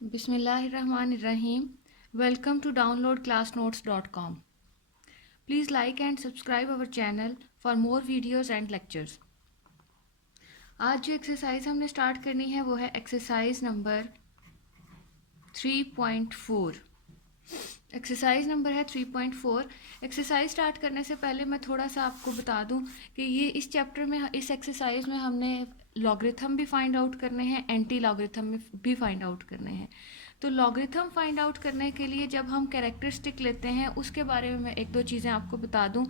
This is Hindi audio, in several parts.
Bismillahirrahmanirrahim. Welcome to downloadclassnotes.com. Please like and subscribe our channel for more videos and lectures. आज जो एक्सरसाइज हमने स्टार्ट करनी है वो है एक्सरसाइज नंबर 3.4। एक्सरसाइज नंबर है 3.4। एक्सरसाइज स्टार्ट करने से पहले मैं थोड़ा सा आपको बता दूं कि ये इस चैप्टर में इस एक्सरसाइज में हमने लॉगरिथम भी फाइंड आउट करने हैं, एंटी लॉगरिथम भी फाइंड आउट करने हैं। तो लॉगरिथम फाइंड आउट करने के लिए जब हम कैरेक्टरिस्टिक लेते हैं उसके बारे में मैं एक दो चीज़ें आपको बता दूं।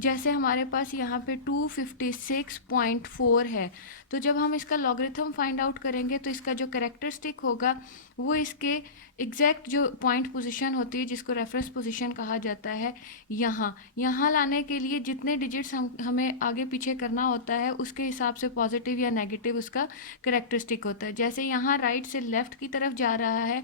जैसे हमारे पास यहाँ पे 256.4 है, तो जब हम इसका लॉगरिथम फाइंड आउट करेंगे तो इसका जो कैरेक्टरिस्टिक होगा वो इसके एग्जैक्ट जो पॉइंट पोजीशन होती है जिसको रेफरेंस पोजीशन कहा जाता है, यहाँ लाने के लिए जितने डिजिट्स हमें आगे पीछे करना होता है उसके हिसाब से पॉजिटिव या नेगेटिव उसका कैरेक्टरिस्टिक होता है। जैसे यहाँ राइट से लेफ्ट की तरफ जा रहा है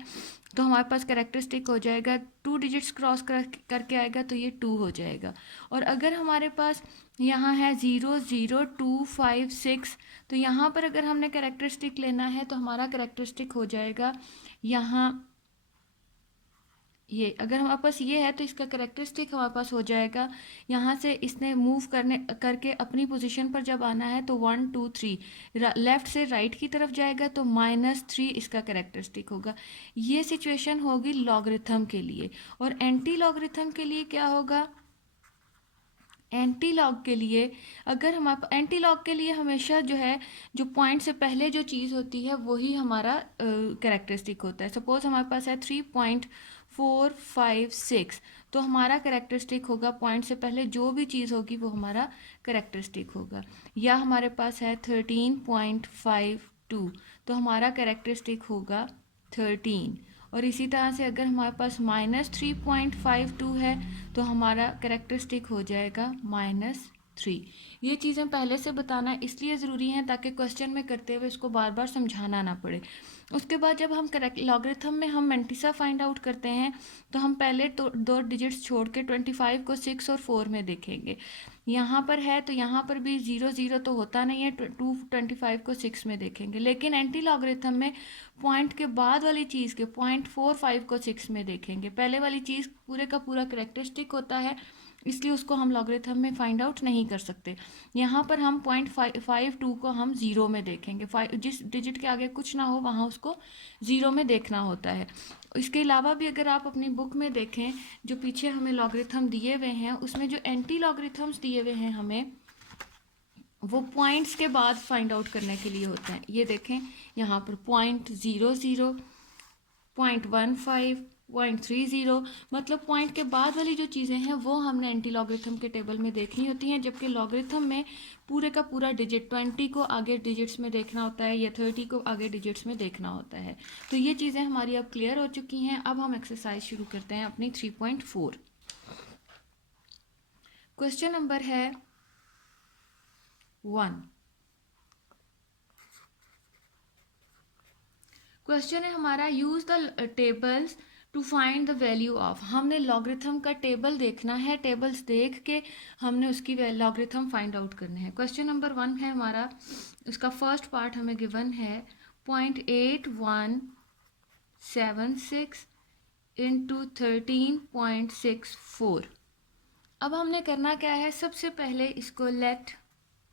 तो हमारे पास कैरेक्टरिस्टिक हो जाएगा 2 डिजिट्स क्रॉस करके आएगा तो ये 2 हो जाएगा। और अगर हमारे पास यहाँ है 0 0 2 5 6, तो यहाँ पर अगर हमने कैरेक्टरिस्टिक लेना है तो हमारा कैरेक्टरिस्टिक हो जाएगा यहाँ ये। अगर हमारे पास ये है तो इसका कैरेक्टरिस्टिक हमारे पास हो जाएगा, यहाँ से इसने मूव करके अपनी पोजीशन पर जब आना है तो 1 2 3 लेफ्ट से राइट की तरफ जाएगा तो -3 इसका कैरेक्टरिस्टिक होगा। ये सिचुएशन होगी लॉगरिथम के लिए। और एंटी लॉगरिथम के लिए क्या होगा? एंटी लॉग के लिए अगर हमारे एंटी लॉग के लिए हमेशा जो है जो पॉइंट से पहले जो चीज़ होती है वही हमारा कैरेक्टरिस्टिक होता है। सपोज हमारे पास है 3.456, तो हमारा कैरेक्टरिस्टिक होगा पॉइंट से पहले जो भी चीज़ होगी वो हमारा कैरेक्टरिस्टिक होगा। या हमारे पास है 13.52, तो हमारा कैरेक्टरिस्टिक होगा 13। और इसी तरह से अगर हमारे पास -3.52 है तो हमारा कैरेक्टरिस्टिक हो जाएगा -3। ये चीज़ें पहले से बताना इसलिए ज़रूरी हैं ताकि क्वेश्चन में करते हुए इसको बार बार समझाना ना पड़े। उसके बाद जब हम लॉगरिथम में हम मेंटिसा फाइंड आउट करते हैं तो हम पहले दो डिजिट्स छोड़ के 25 को 6 और 4 में देखेंगे। यहाँ पर है तो यहाँ पर भी 0 0 तो होता नहीं है, 25 को 6 में देखेंगे। लेकिन एंटी लॉगरिथम में पॉइंट के बाद वाली चीज़ के 0.45 को 6 में देखेंगे। पहले वाली चीज़ पूरे का पूरा कैरेक्टरिस्टिक होता है, इसलिए उसको हम लॉगरिथम में फाइंड आउट नहीं कर सकते। यहाँ पर हम 0.52 को हम 0 में देखेंगे। जिस डिजिट के आगे कुछ ना हो वहाँ उसको 0 में देखना होता है। इसके अलावा भी अगर आप अपनी बुक में देखें जो पीछे हमें लॉगरिथम दिए हुए हैं उसमें जो एंटी लॉगरिथम्स दिए हुए हैं हमें वो पॉइंट्स के बाद फाइंड आउट करने के लिए होते हैं। ये देखें यहाँ पर 0.00, 0.15, 0.30, मतलब पॉइंट के बाद वाली जो चीज़ें हैं वो हमने एंटी लॉगरिथम के टेबल में देखनी होती हैं। जबकि लॉगरिथम में पूरे का पूरा डिजिट 20 को आगे डिजिट्स में देखना होता है या 30 को आगे डिजिट्स में देखना होता है। तो ये चीज़ें हमारी अब क्लियर हो चुकी हैं। अब हम एक्सरसाइज शुरू करते हैं अपनी 3.4। क्वेश्चन नंबर है 1। क्वेश्चन है हमारा use the tables two find the value of. हमने लॉगरिथम का टेबल देखना है, टेबल्स देख के हमने उसकी लॉगरिथम फाइंड आउट करना है। क्वेश्चन नंबर 1 है हमारा, उसका फर्स्ट पार्ट हमें गिवन है 0.8176 इंटू 13.64। अब हमने करना क्या है, सबसे पहले इसको let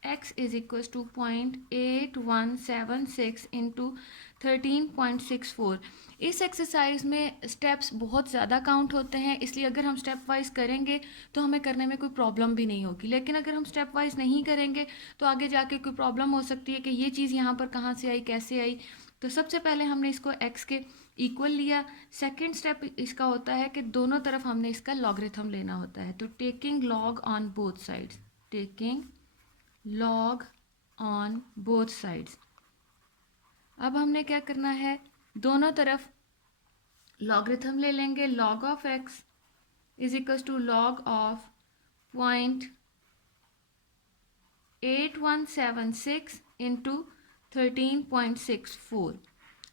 x is equal to 0.8176 into 13.64। इस एक्सरसाइज में स्टेप्स बहुत ज़्यादा काउंट होते हैं, इसलिए अगर हम स्टेप वाइज करेंगे तो हमें करने में कोई प्रॉब्लम भी नहीं होगी। लेकिन अगर हम स्टेप वाइज नहीं करेंगे तो आगे जाके कोई प्रॉब्लम हो सकती है कि ये चीज़ यहाँ पर कहाँ से आई, कैसे आई। तो सबसे पहले हमने इसको x के इक्वल लिया। सेकेंड स्टेप इसका होता है कि दोनों तरफ हमने इसका लॉगरिथम लेना होता है। तो taking log on both sides, taking log on both sides। अब हमने क्या करना है, दोनों तरफ लॉगरिथम ले लेंगे। log of x is equal to log of 0.8176 into 13.64।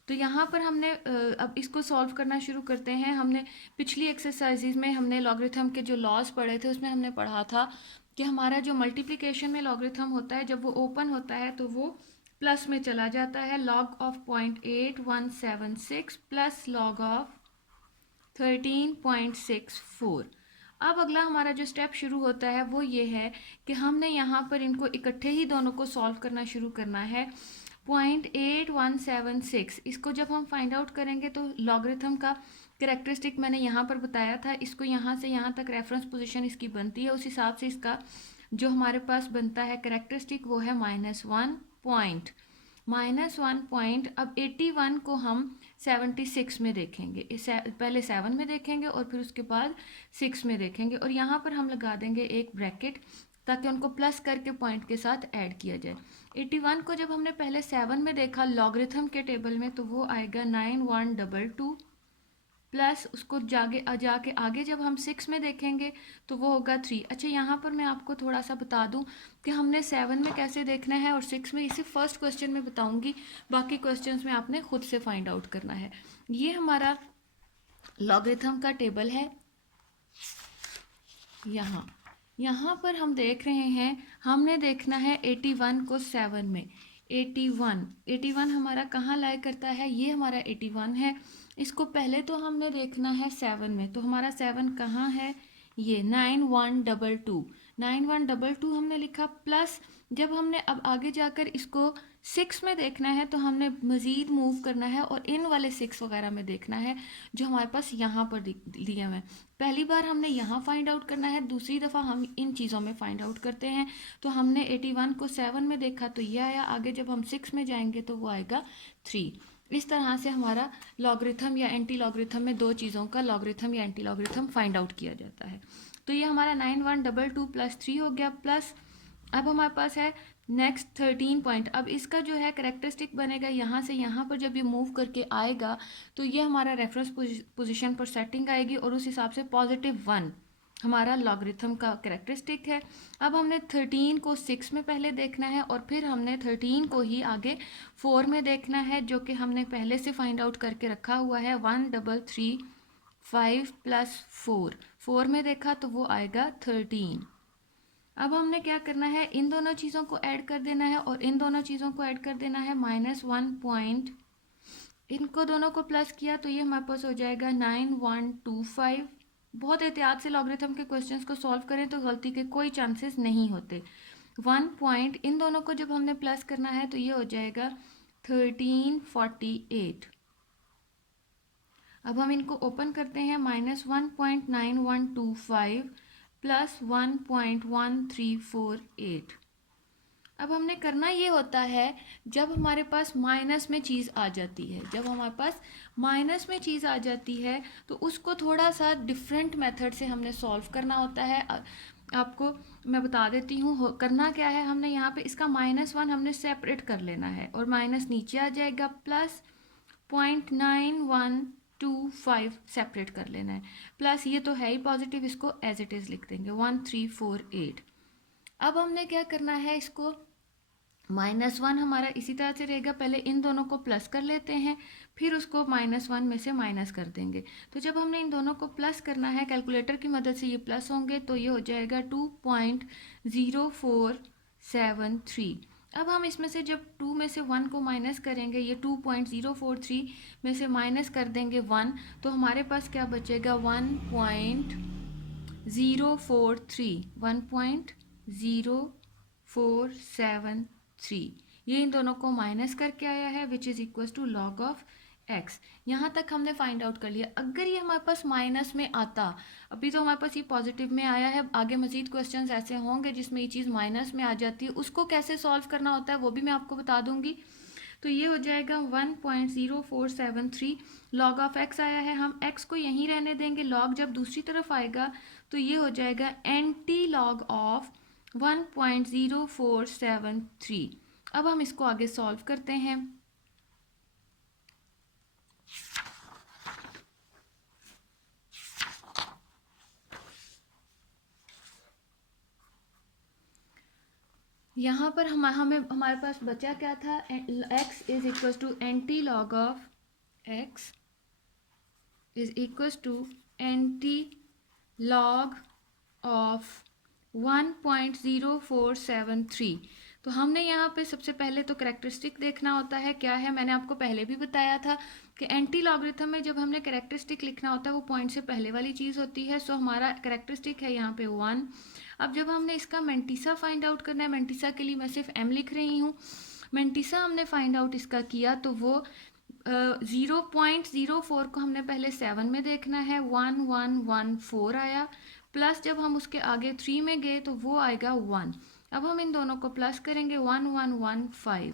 तो यहाँ पर हमने अब इसको सॉल्व करना शुरू करते हैं। हमने पिछली एक्सरसाइजेज में हमने लॉगरिथम के जो लॉज पढ़े थे उसमें हमने पढ़ा था कि हमारा जो मल्टीप्लिकेशन में लॉगरिथम होता है जब वो ओपन होता है तो वो प्लस में चला जाता है, log of 0.8176 plus log of 13.64। अब अगला हमारा जो स्टेप शुरू होता है वो ये है कि हमने यहाँ पर इनको इकट्ठे ही दोनों को सॉल्व करना शुरू करना है। 0.8176 इसको जब हम फाइंड आउट करेंगे तो लॉगरिथम का कैरेक्टरिस्टिक मैंने यहाँ पर बताया था, इसको यहाँ से यहाँ तक रेफरेंस पोजीशन इसकी बनती है, उस हिसाब से इसका जो हमारे पास बनता है कैरेक्टरिस्टिक वो है -1 पॉइंट। -1 पॉइंट। अब 81 को हम 76 में देखेंगे, पहले 7 में देखेंगे और फिर उसके बाद 6 में देखेंगे, और यहाँ पर हम लगा देंगे एक ब्रैकेट ताकि उनको प्लस करके पॉइंट के साथ ऐड किया जाए। 81 को जब हमने पहले 7 में देखा लॉगरिथम के टेबल में तो वो आएगा 9122 प्लस उसको जाके आगे जब हम 6 में देखेंगे तो वो होगा 3। अच्छा, यहाँ पर मैं आपको थोड़ा सा बता दूँ कि हमने 7 में कैसे देखना है और 6 में, इसे फर्स्ट क्वेश्चन में बताऊँगी, बाकी क्वेश्चंस में आपने खुद से फाइंड आउट करना है। ये हमारा लॉगरिथम का टेबल है। यहाँ पर हम देख रहे हैं, हमने देखना है 81 को 7 में। 81 हमारा कहाँ लाया करता है, ये हमारा 81 है। इसको पहले तो हमने देखना है 7 में, तो हमारा 7 कहाँ है, ये 9122 हमने लिखा, प्लस जब हमने अब आगे जाकर इसको 6 में देखना है तो हमने मज़ीद मूव करना है और इन वाले 6 वगैरह में देखना है जो हमारे पास यहाँ पर दिए हुए हैं। पहली बार हमने यहाँ फाइंड आउट करना है, दूसरी दफ़ा हम इन चीज़ों में फाइंड आउट करते हैं। तो हमने 81 को 7 में देखा तो ये आया, आगे जब हम 6 में जाएंगे तो वो आएगा 3। इस तरह से हमारा लॉगरिथम या एंटी लॉगरिथम में दो चीज़ों का लॉगरिथम या एंटी लॉगरिथम फाइंड आउट किया जाता है। तो ये हमारा 9122 प्लस 3 हो गया, प्लस अब हमारे पास है नेक्स्ट 13 पॉइंट। अब इसका जो है करेक्टरिस्टिक बनेगा यहाँ से यहाँ पर, जब ये मूव करके आएगा तो ये हमारा रेफरेंस पोजीशन पर सेटिंग आएगी और उस हिसाब से +1 हमारा लॉगरिथम का करेक्टरिस्टिक है। अब हमने 13 को 6 में पहले देखना है और फिर हमने 13 को ही आगे 4 में देखना है, जो कि हमने पहले से फाइंड आउट करके रखा हुआ है। 1335 प्लस 4 में देखा तो वो आएगा 13। अब हमने क्या करना है, इन दोनों चीज़ों को ऐड कर देना है और इन दोनों चीज़ों को ऐड कर देना है। -1 पॉइंट, इनको दोनों को प्लस किया तो ये हमारे पास हो जाएगा 9125। बहुत एहतियात से लॉगरिथम के क्वेश्चंस को सॉल्व करें तो गलती के कोई चांसेस नहीं होते। 1 पॉइंट, इन दोनों को जब हमने प्लस करना है तो ये हो जाएगा 1348। अब हम इनको ओपन करते हैं, -1.9125 प्लस 1.1348। अब हमने करना ये होता है, जब हमारे पास माइनस में चीज़ आ जाती है, तो उसको थोड़ा सा डिफरेंट मेथड से हमने सॉल्व करना होता है। आपको मैं बता देती हूँ करना क्या है। हमने यहाँ पे इसका -1 हमने सेपरेट कर लेना है और माइनस नीचे आ जाएगा, प्लस 0.9125 सेपरेट कर लेना है, प्लस ये तो है ही पॉजिटिव, इसको एज इट इज़ लिख देंगे 1348। अब हमने क्या करना है, इसको -1 हमारा इसी तरह से रहेगा, पहले इन दोनों को प्लस कर लेते हैं, फिर उसको -1 में से माइनस कर देंगे। तो जब हमने इन दोनों को प्लस करना है, कैलकुलेटर की मदद से ये प्लस होंगे तो ये हो जाएगा 2.0473। अब हम इसमें से जब 2 में से 1 को माइनस करेंगे, ये 2.043 में से माइनस कर देंगे 1, तो हमारे पास क्या बचेगा 1.0473। ये इन दोनों को माइनस करके आया है, which is equal to log of x। यहाँ तक हमने फाइंड आउट कर लिया। अगर ये हमारे पास माइनस में आता, अभी तो हमारे पास ये पॉजिटिव में आया है, आगे मजीद क्वेश्चंस ऐसे होंगे जिसमें ये चीज़ माइनस में आ जाती है, उसको कैसे सॉल्व करना होता है वो भी मैं आपको बता दूंगी। तो ये हो जाएगा 1.0473 log ऑफ x आया है, हम x को यहीं रहने देंगे, log जब दूसरी तरफ आएगा तो ये हो जाएगा एंटी लॉग ऑफ 1.0473। अब हम इसको आगे सॉल्व करते हैं। यहाँ पर हमारे पास बचा क्या था, x is equal to anti log of x is equal to anti log of 1.0473। तो हमने यहाँ पे सबसे पहले तो कैरेक्टरिस्टिक देखना होता है क्या है। मैंने आपको पहले भी बताया था कि एंटी लॉगरिथम में जब हमने कैरेक्टरिस्टिक लिखना होता है वो पॉइंट से पहले वाली चीज़ होती है। सो हमारा कैरेक्टरिस्टिक है यहाँ पे 1। अब जब हमने इसका मेंटिसा फाइंड आउट करना है, मेंटिसा के लिए मैं सिर्फ m लिख रही हूँ। मेंटिसा हमने फाइंड आउट इसका किया तो वो 0.04 को हमने पहले 7 में देखना है, 1114 आया, प्लस जब हम उसके आगे 3 में गए तो वो आएगा 1। अब हम इन दोनों को प्लस करेंगे 1115।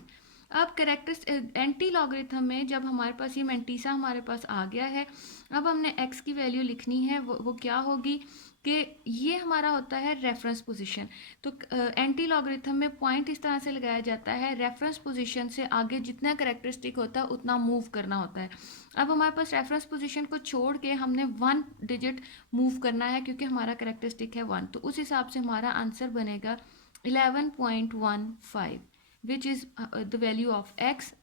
अब कैरेक्टर एंटी लॉगरिथम में जब हमारे पास ये मेंटिसा हमारे पास आ गया है, अब हमने x की वैल्यू लिखनी है। वो क्या होगी कि ये हमारा होता है रेफरेंस पोजीशन। तो एंटी लॉगरिथम में पॉइंट इस तरह से लगाया जाता है, रेफरेंस पोजीशन से आगे जितना कैरेक्टरिस्टिक होता है उतना मूव करना होता है। अब हमारे पास रेफरेंस पोजीशन को छोड़ के हमने 1 डिजिट मूव करना है क्योंकि हमारा कैरेक्टरिस्टिक है 1। तो उस हिसाब से हमारा आंसर बनेगा 11.15 which is the value of x,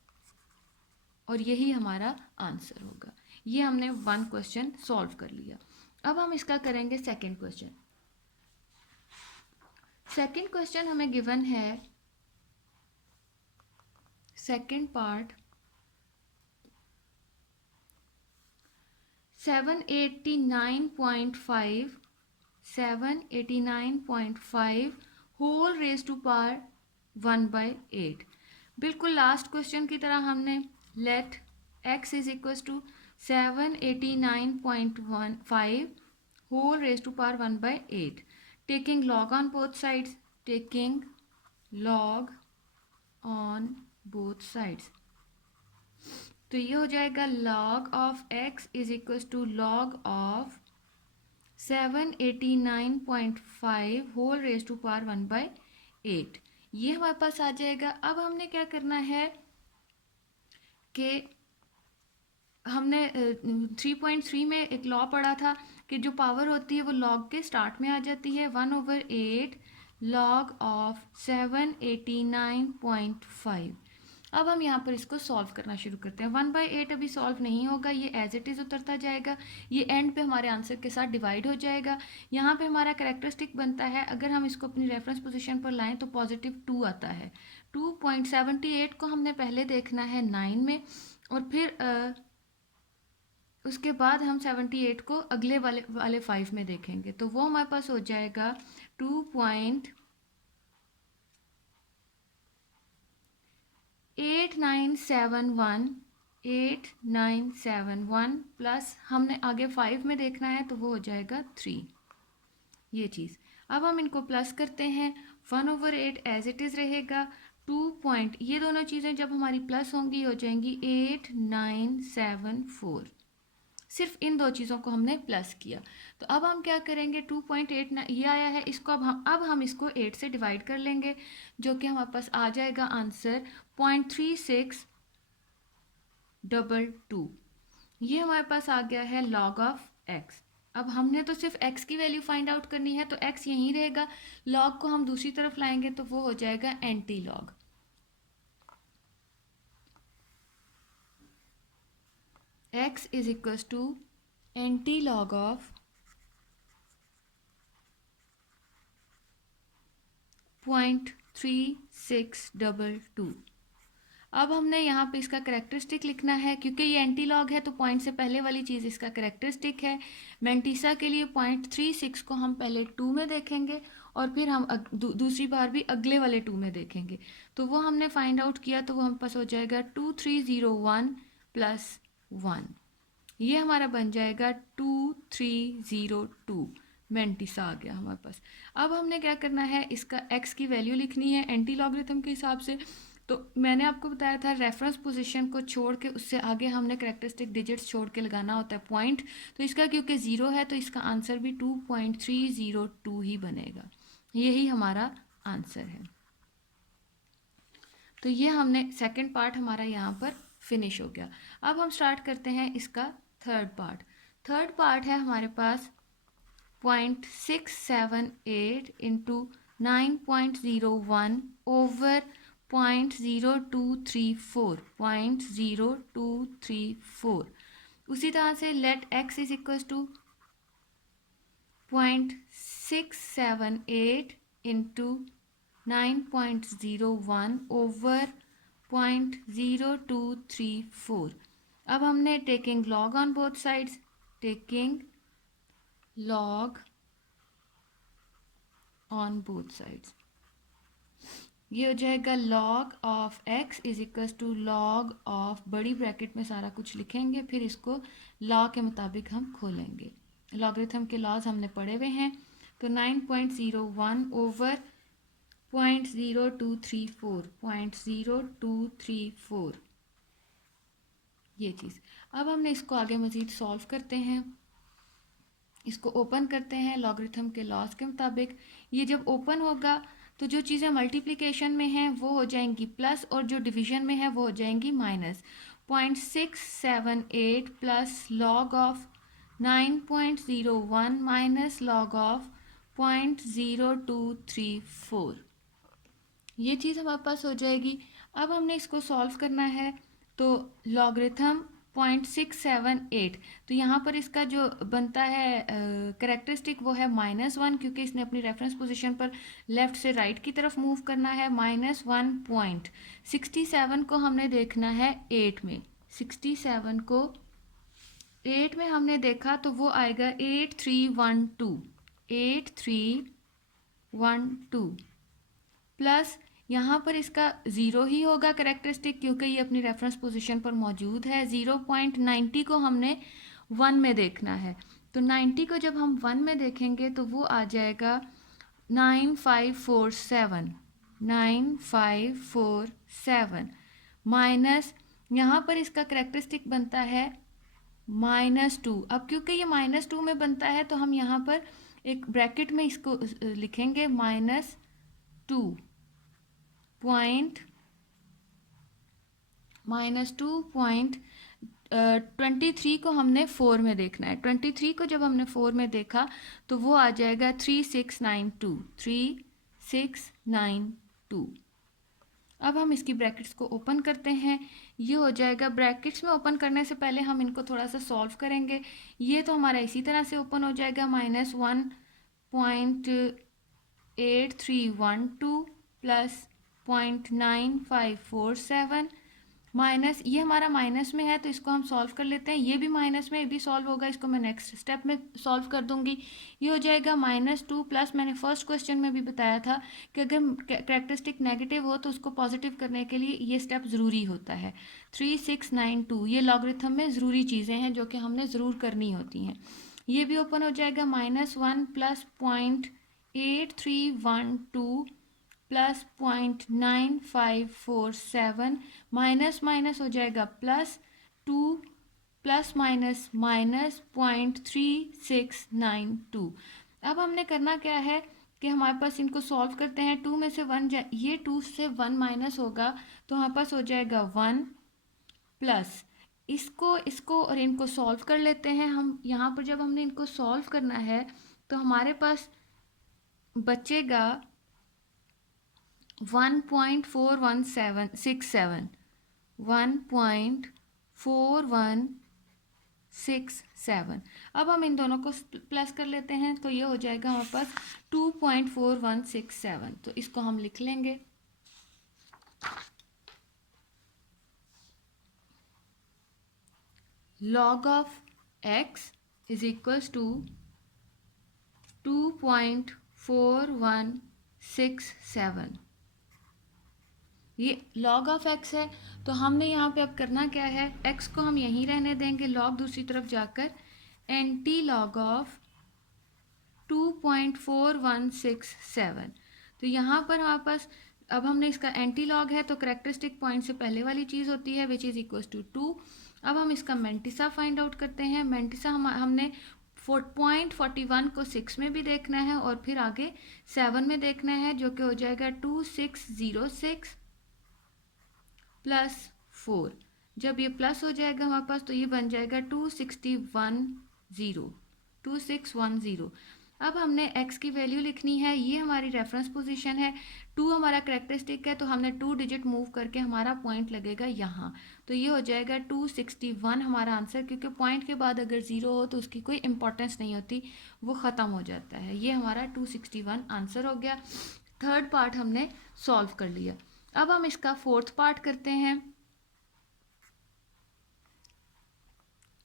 और यही हमारा आंसर होगा। ये हमने 1 क्वेश्चन सॉल्व कर लिया। अब हम इसका करेंगे सेकंड क्वेश्चन। सेकंड क्वेश्चन हमें गिवन है, second part 789.5 whole raise to power 1/8। बिल्कुल लास्ट क्वेश्चन की तरह हमने let x is equal to 789.15 whole raise to power 1/8, taking log on both sides, taking log on both sides। तो ये हो जाएगा log of x is equal to log of 789.5 whole raise to power 1/8। ये हमारे पास आ जाएगा। अब हमने क्या करना है कि हमने 3.3 में एक लॉ पढ़ा था कि जो पावर होती है वो लॉग के स्टार्ट में आ जाती है, 1/8 log ऑफ 789.5। अब हम यहाँ पर इसको सॉल्व करना शुरू करते हैं। 1/8 अभी सॉल्व नहीं होगा, ये एज इट इज़ उतरता जाएगा, ये एंड पे हमारे आंसर के साथ डिवाइड हो जाएगा। यहाँ पे हमारा कैरेक्टरिस्टिक बनता है, अगर हम इसको अपनी रेफरेंस पोजीशन पर लाएं तो +2 आता है। 2.78 को हमने पहले देखना है 9 में, और फिर उसके बाद हम 78 को अगले वाले 5 में देखेंगे। तो वो हमारे पास हो जाएगा 2.8971 प्लस हमने आगे 5 में देखना है तो वो हो जाएगा 3, ये चीज़। अब हम इनको प्लस करते हैं, 1/8 एज इट इज़ रहेगा। 2 ये दोनों चीज़ें जब हमारी प्लस होंगी हो जाएंगी 8974। सिर्फ इन दो चीज़ों को हमने प्लस किया। तो अब हम क्या करेंगे, 2.89 ये आया है, इसको अब हम इसको 8 से डिवाइड कर लेंगे, जो कि हमारे पास आ जाएगा आंसर 0.3622। ये हमारे पास आ गया है log ऑफ x। अब हमने तो सिर्फ x की वैल्यू फाइंड आउट करनी है, तो x यहीं रहेगा, log को हम दूसरी तरफ लाएंगे तो वो हो जाएगा anti log. x is equal to anti log of 0.3622। अब हमने यहाँ पे इसका कैरेक्टरिस्टिक लिखना है, क्योंकि ये एंटी लॉग है तो पॉइंट से पहले वाली चीज़ इसका कैरेक्टरिस्टिक है। मेंटिसा के लिए 0.36 को हम पहले 2 में देखेंगे और फिर हम दूसरी बार भी अगले वाले 2 में देखेंगे। तो वो हमने फाइंड आउट किया तो वो हम पास हो जाएगा 2301 + 1, ये हमारा बन जाएगा 2302। मेंटिसा आ गया हमारे पास। अब हमने क्या करना है, इसका x की वैल्यू लिखनी है एंटी लॉगरिथम के हिसाब से। तो मैंने आपको बताया था रेफरेंस पोजीशन को छोड़ के उससे आगे हमने कैरेक्टरिस्टिक डिजिट्स छोड़ के लगाना होता है पॉइंट। तो इसका क्योंकि 0 है तो इसका आंसर भी 2.302 ही बनेगा, यही हमारा आंसर है। तो ये हमने सेकंड पार्ट हमारा यहाँ पर फिनिश हो गया। अब हम स्टार्ट करते हैं इसका थर्ड पार्ट। थर्ड पार्ट है हमारे पास 0.678 इंटू 9.01 ओवर 0.0234। उसी तरह से let x is equal to 0.678 into 9.01 over 0.0234। अब हमने taking log on both sides, taking log on both sides, ये हो जाएगा log of x is equal to log of, बड़ी ब्रैकेट में सारा कुछ लिखेंगे, फिर इसको लॉ के मुताबिक हम खोलेंगे। लॉगरिथम के लॉज हमने पढ़े हुए हैं। तो 9.01 ओवर 0.0234 ये चीज़। अब हमने इसको आगे मज़ीद सॉल्व करते हैं, इसको ओपन करते हैं लॉगरिथम के लॉज के मुताबिक। ये जब ओपन होगा तो जो चीज़ें मल्टीप्लिकेशन में हैं वो हो जाएंगी प्लस, और जो डिवीजन में है वो हो जाएंगी minus. 0.678 plus log of 9.01 minus log of 0.0234, ये चीज़ हमारे पास हो जाएगी। अब हमने इसको सॉल्व करना है, तो लॉगरिथम 0.678, तो यहाँ पर इसका जो बनता है करेक्टरिस्टिक वो है -1, क्योंकि इसने अपनी रेफरेंस पोजीशन पर लेफ़्ट से राइट की तरफ मूव करना है। -1.67 को हमने देखना है 8 में, 67 को 8 में हमने देखा तो वो आएगा 8312 प्लस यहाँ पर इसका 0 ही होगा करेक्टरिस्टिक, क्योंकि ये अपनी रेफरेंस पोजीशन पर मौजूद है। 0.90 को हमने 1 में देखना है, तो 90 को जब हम 1 में देखेंगे तो वो आ जाएगा 9547 माइनस, यहाँ पर इसका करेक्टरिस्टिक बनता है -2। अब क्योंकि ये -2 में बनता है तो हम यहाँ पर एक ब्रैकेट में इसको लिखेंगे -2.23 को हमने 4 में देखना है। 23 को जब हमने 4 में देखा तो वो आ जाएगा 3692। अब हम इसकी ब्रैकेट्स को ओपन करते हैं, ये हो जाएगा। ब्रैकेट्स में ओपन करने से पहले हम इनको थोड़ा सा सॉल्व करेंगे। ये तो हमारा इसी तरह से ओपन हो जाएगा, -1.8312 प्लस 0.9547 माइनस, ये हमारा माइनस में है तो इसको हम सॉल्व कर लेते हैं। ये भी माइनस में, ये भी सॉल्व होगा, इसको मैं नेक्स्ट स्टेप में सॉल्व कर दूंगी। ये हो जाएगा -2 प्लस, मैंने फर्स्ट क्वेश्चन में भी बताया था कि अगर करेक्टरिस्टिक नेगेटिव हो तो उसको पॉजिटिव करने के लिए ये स्टेप ज़रूरी होता है। 3692 ये लॉगरिथम में ज़रूरी चीज़ें हैं जो कि हमने ज़रूर करनी होती हैं। ये भी ओपन हो जाएगा, -1 प्लस 0.8312 प्लस 0.9547 माइनस माइनस हो जाएगा +2 प्लस माइनस -0.3692। अब हमने करना क्या है कि हमारे पास इनको सॉल्व करते हैं। 2 में से 1 ये 2 से 1 माइनस होगा तो हमारे पास हो जाएगा 1 प्लस इसको और इनको सॉल्व कर लेते हैं हम। यहाँ पर जब हमने इनको सॉल्व करना है तो हमारे पास बचेगा 1.4167। अब हम इन दोनों को प्लस कर लेते हैं तो ये हो जाएगा हमारे पास 2.4167। तो इसको हम लिख लेंगे, log of x is equals to 2.4167। ये log ऑफ x है, तो हमने यहाँ पे अब करना क्या है, x को हम यहीं रहने देंगे, log दूसरी तरफ जाकर एंटी log ऑफ 2.4167। तो यहाँ पर हमारे पास अब हमने इसका एंटी लॉग है तो करेक्टरिस्टिक पॉइंट से पहले वाली चीज़ होती है विच इज़ इक्वल्स टू 2। अब हम इसका मेंटिसा फाइंड आउट करते हैं। मेंटिसा हमने 0.41 को 6 में भी देखना है और फिर आगे 7 में देखना है, जो कि हो जाएगा 2606 प्लस 4। जब ये प्लस हो जाएगा हमारे पास तो ये बन जाएगा 2610। अब हमने x की वैल्यू लिखनी है, ये हमारी रेफरेंस पोजीशन है, 2 हमारा करेक्टरिस्टिक है तो हमने 2 डिजिट मूव करके हमारा पॉइंट लगेगा यहाँ, तो ये हो जाएगा 261 हमारा आंसर। क्योंकि पॉइंट के बाद अगर 0 हो तो उसकी कोई इंपॉर्टेंस नहीं होती, वो ख़त्म हो जाता है। ये हमारा 261 आंसर हो गया। थर्ड पार्ट हमने सॉल्व कर लिया। अब हम इसका फोर्थ पार्ट करते हैं।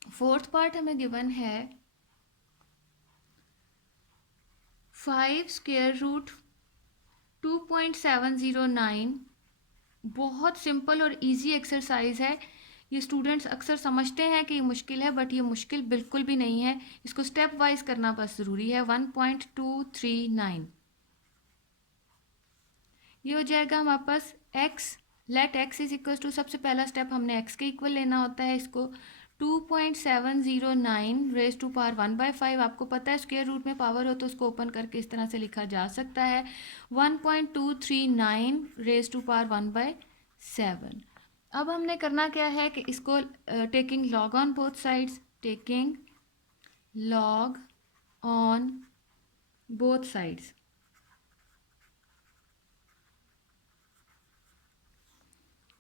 फोर्थ पार्ट हमें गिवन है 5 स्क्वायर रूट 2.709। बहुत सिंपल और इजी एक्सरसाइज है। ये स्टूडेंट्स अक्सर समझते हैं कि ये मुश्किल है, बट ये मुश्किल बिल्कुल भी नहीं है। इसको स्टेप वाइज करना बस ज़रूरी है। 1.239 ये हो जाएगा हमारे पास x। Let x is equal to, सबसे पहला स्टेप हमने x के इक्वल लेना होता है। इसको 2.709 रेज टू पावर 1/5। आपको पता है स्क्वायर रूट में पावर हो तो उसको ओपन करके इस तरह से लिखा जा सकता है। 1.239 रेज टू पावर 1/7। अब हमने करना क्या है कि इसको taking log on both sides, taking log on both sides,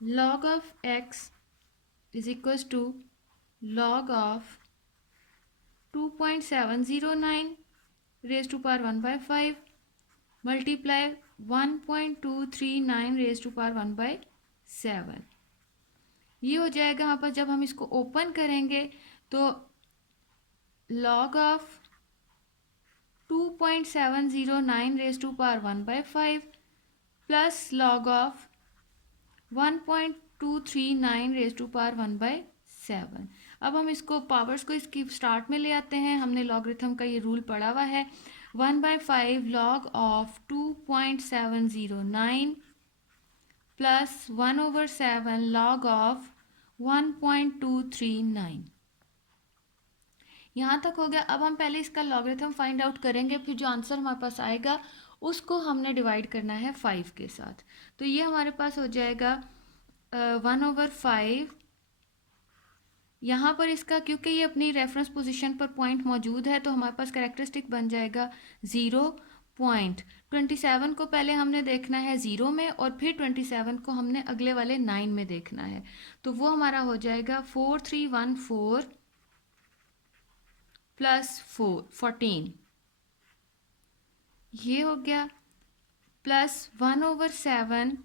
log of x is equals to log of 2.709 raised to power 1/5 multiply 1.239 raised to power 1/7। ये हो जाएगा यहाँ पर। जब हम इसको ओपन करेंगे तो log of 2.709 raised to power 1/5 plus log of 1.239 raise to power 1/7। अब हम इसको पावर्स को इसकी स्टार्ट में ले आते हैं। हमने लॉगरिथम का ये रूल पढ़ा हुआ है। 1/5 log of 2.709 plus 1/7 log of 1.239। यहाँ तक हो गया। अब हम पहले इसका लॉगरिथम फाइंड आउट करेंगे, फिर जो आंसर हमारे पास आएगा उसको हमने डिवाइड करना है 5 के साथ। तो ये हमारे पास हो जाएगा 1/5। यहाँ पर इसका, क्योंकि ये अपनी रेफरेंस पोजीशन पर पॉइंट मौजूद है, तो हमारे पास कैरेक्टरिस्टिक बन जाएगा 0.27 को पहले हमने देखना है 0 में, और फिर 27 को हमने अगले वाले 9 में देखना है। तो वो हमारा हो जाएगा 4314 प्लस 14, ये हो गया, प्लस 1/7।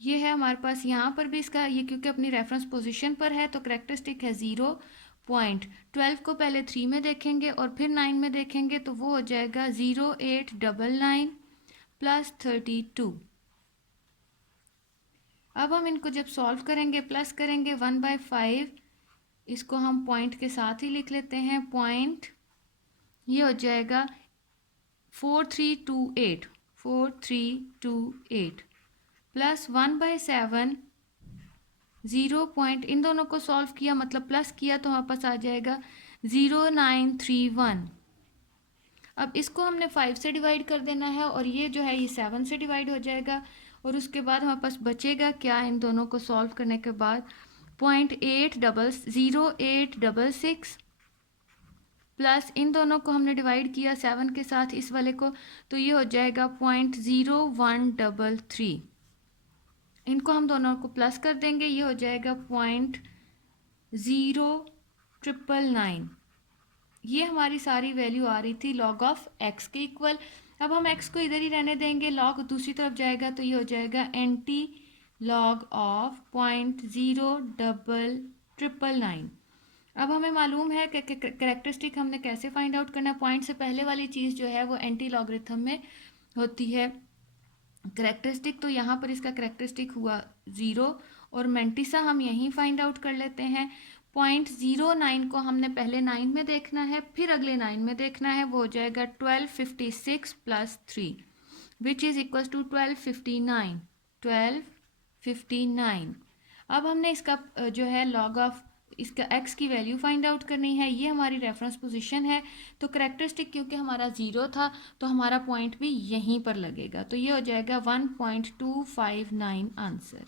ये है हमारे पास। यहाँ पर भी इसका ये क्योंकि अपनी रेफरेंस पोजीशन पर है तो करेक्टरिस्टिक है 0.12 को पहले 3 में देखेंगे और फिर 9 में देखेंगे, तो वो हो जाएगा 0899 प्लस 32। अब हम इनको जब सॉल्व करेंगे, प्लस करेंगे 1/5, इसको हम पॉइंट के साथ ही लिख लेते हैं। पॉइंट ये हो जाएगा 4328 प्लस 1/7 0 पॉइंट, इन दोनों को सॉल्व किया मतलब प्लस किया तो हमारे पास आ जाएगा 0931। अब इसको हमने 5 से डिवाइड कर देना है और ये जो है ये 7 से डिवाइड हो जाएगा, और उसके बाद हमारे पास बचेगा क्या इन दोनों को सॉल्व करने के बाद 0.0866 प्लस इन दोनों को हमने डिवाइड किया 7 के साथ इस वाले को, तो ये हो जाएगा 0.0133। इनको हम दोनों को प्लस कर देंगे, ये हो जाएगा 0.0999। ये हमारी सारी वैल्यू आ रही थी लॉग ऑफ एक्स के इक्वल। अब हम एक्स को इधर ही रहने देंगे, लॉग दूसरी तरफ जाएगा तो ये हो जाएगा एंटी लॉग ऑफ 0.0999। अब हमें मालूम है कि कैरेक्टरिस्टिक हमने कैसे फाइंड आउट करना है। पॉइंट से पहले वाली चीज़ जो है वो एंटी लॉगरिथम में होती है कैरेक्टरिस्टिक, तो यहाँ पर इसका कैरेक्टरिस्टिक हुआ 0 और मैंटिसा हम यहीं फाइंड आउट कर लेते हैं। 0.09 को हमने पहले 9 में देखना है, फिर अगले 9 में देखना है, वो हो जाएगा 1256 plus 3 which is equal to 1259। अब हमने इसका जो है लॉग ऑफ इसका x की वैल्यू फाइंड आउट करनी है। ये हमारी रेफरेंस पोजीशन है, तो कैरेक्टरिस्टिक क्योंकि हमारा 0 था तो हमारा पॉइंट भी यहीं पर लगेगा, तो ये हो जाएगा 1.259 आंसर।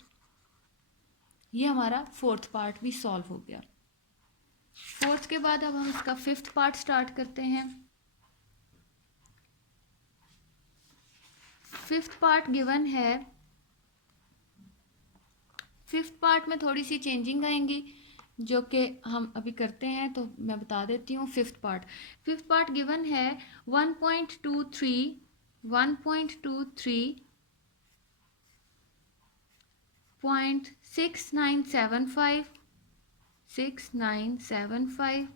ये हमारा फोर्थ पार्ट भी सॉल्व हो गया। फोर्थ के बाद अब हम इसका फिफ्थ पार्ट स्टार्ट करते हैं। फिफ्थ पार्ट गिवन है। फिफ्थ पार्ट में थोड़ी सी चेंजिंग आएंगी जो कि हम अभी करते हैं, तो मैं बता देती हूँ। फिफ्थ पार्ट गिवन है 1.23 1.23.6975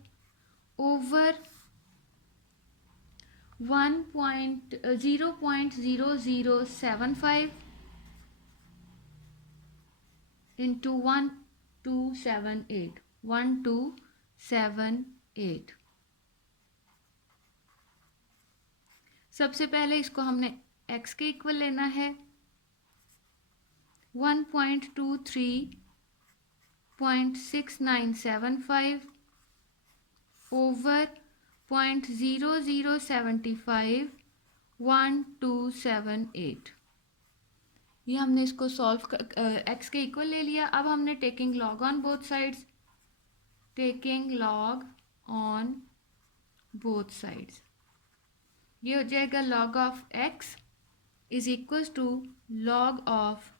over 0.0075 into 1278 सबसे पहले इसको हमने x के इक्वल लेना है 1.23.6975 over 0.0075 1278 ये हमने इसको सॉल्व x के इक्वल ले लिया। अब हमने taking log on both sides, taking log on both sides, ये हो जाएगा log of x is equal to log of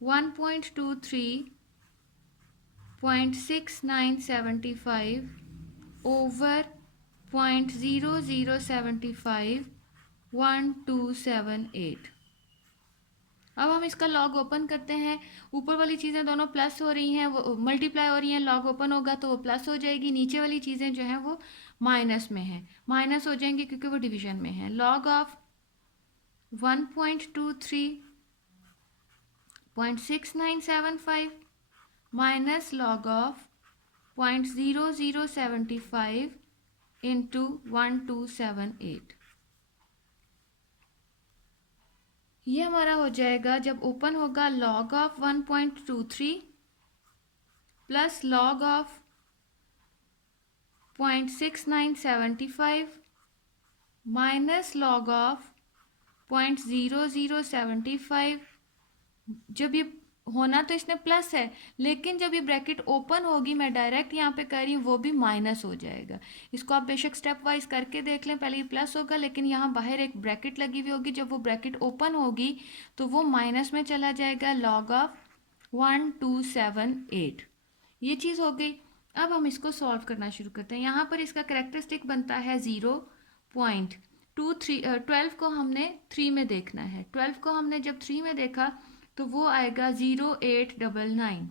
1.23.6975 over 0.0075 1278। अब हम इसका लॉग ओपन करते हैं। ऊपर वाली चीज़ें दोनों प्लस हो रही हैं, वो मल्टीप्लाई हो रही हैं, लॉग ओपन होगा तो वो प्लस हो जाएगी। नीचे वाली चीज़ें जो हैं वो माइनस में हैं, माइनस हो जाएंगी क्योंकि वो डिवीजन में है। Log of 1.23.6975 minus log of 0.0075 into 1278, ये हमारा हो जाएगा जब ओपन होगा log of 1.23 plus log of 0.6975 minus log of 0.0075। जब ये होना तो इसने प्लस है, लेकिन जब ये ब्रैकेट ओपन होगी, मैं डायरेक्ट यहाँ पे कर रही हूँ, वो भी माइनस हो जाएगा। इसको आप बेशक स्टेप वाइज करके देख लें। पहले ये प्लस होगा, लेकिन यहाँ बाहर एक ब्रैकेट लगी हुई होगी। जब वो ब्रैकेट ओपन होगी तो वो माइनस में चला जाएगा, लॉग ऑफ 1278। ये चीज़ हो गई। अब हम इसको सॉल्व करना शुरू करते हैं। यहाँ पर इसका करेक्टरिस्टिक बनता है 0.23। 12 को हमने 3 में देखना है। 12 को हमने जब 3 में देखा तो वो आएगा 0899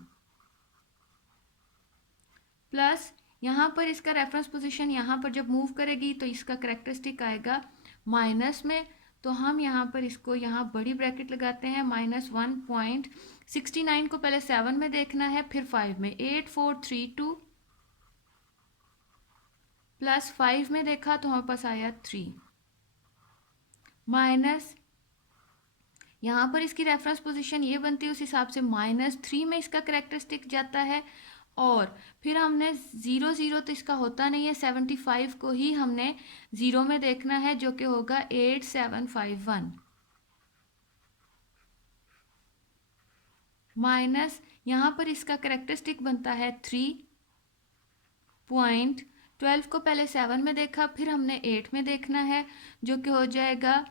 प्लस यहाँ पर इसका रेफरेंस पोजीशन यहाँ पर जब मूव करेगी तो इसका करेक्टरिस्टिक आएगा माइनस में। तो हम यहाँ पर इसको यहाँ बड़ी ब्रैकेट लगाते हैं। -1.69 को पहले 7 में देखना है, फिर 5 में। 8432 प्लस 5 में देखा तो हमारे पास आया 3 माइनस, यहाँ पर इसकी रेफरेंस पोजीशन ये बनती है, उस हिसाब से -3 में इसका करेक्टरिस्टिक जाता है। और फिर हमने 0 तो इसका होता नहीं है, 75 को ही हमने 0 में देखना है, जो कि होगा 8751 माइनस, यहाँ पर इसका करेक्टरिस्टिक बनता है 3.12 को पहले 7 में देखा, फिर हमने 8 में देखना है, जो कि हो जाएगा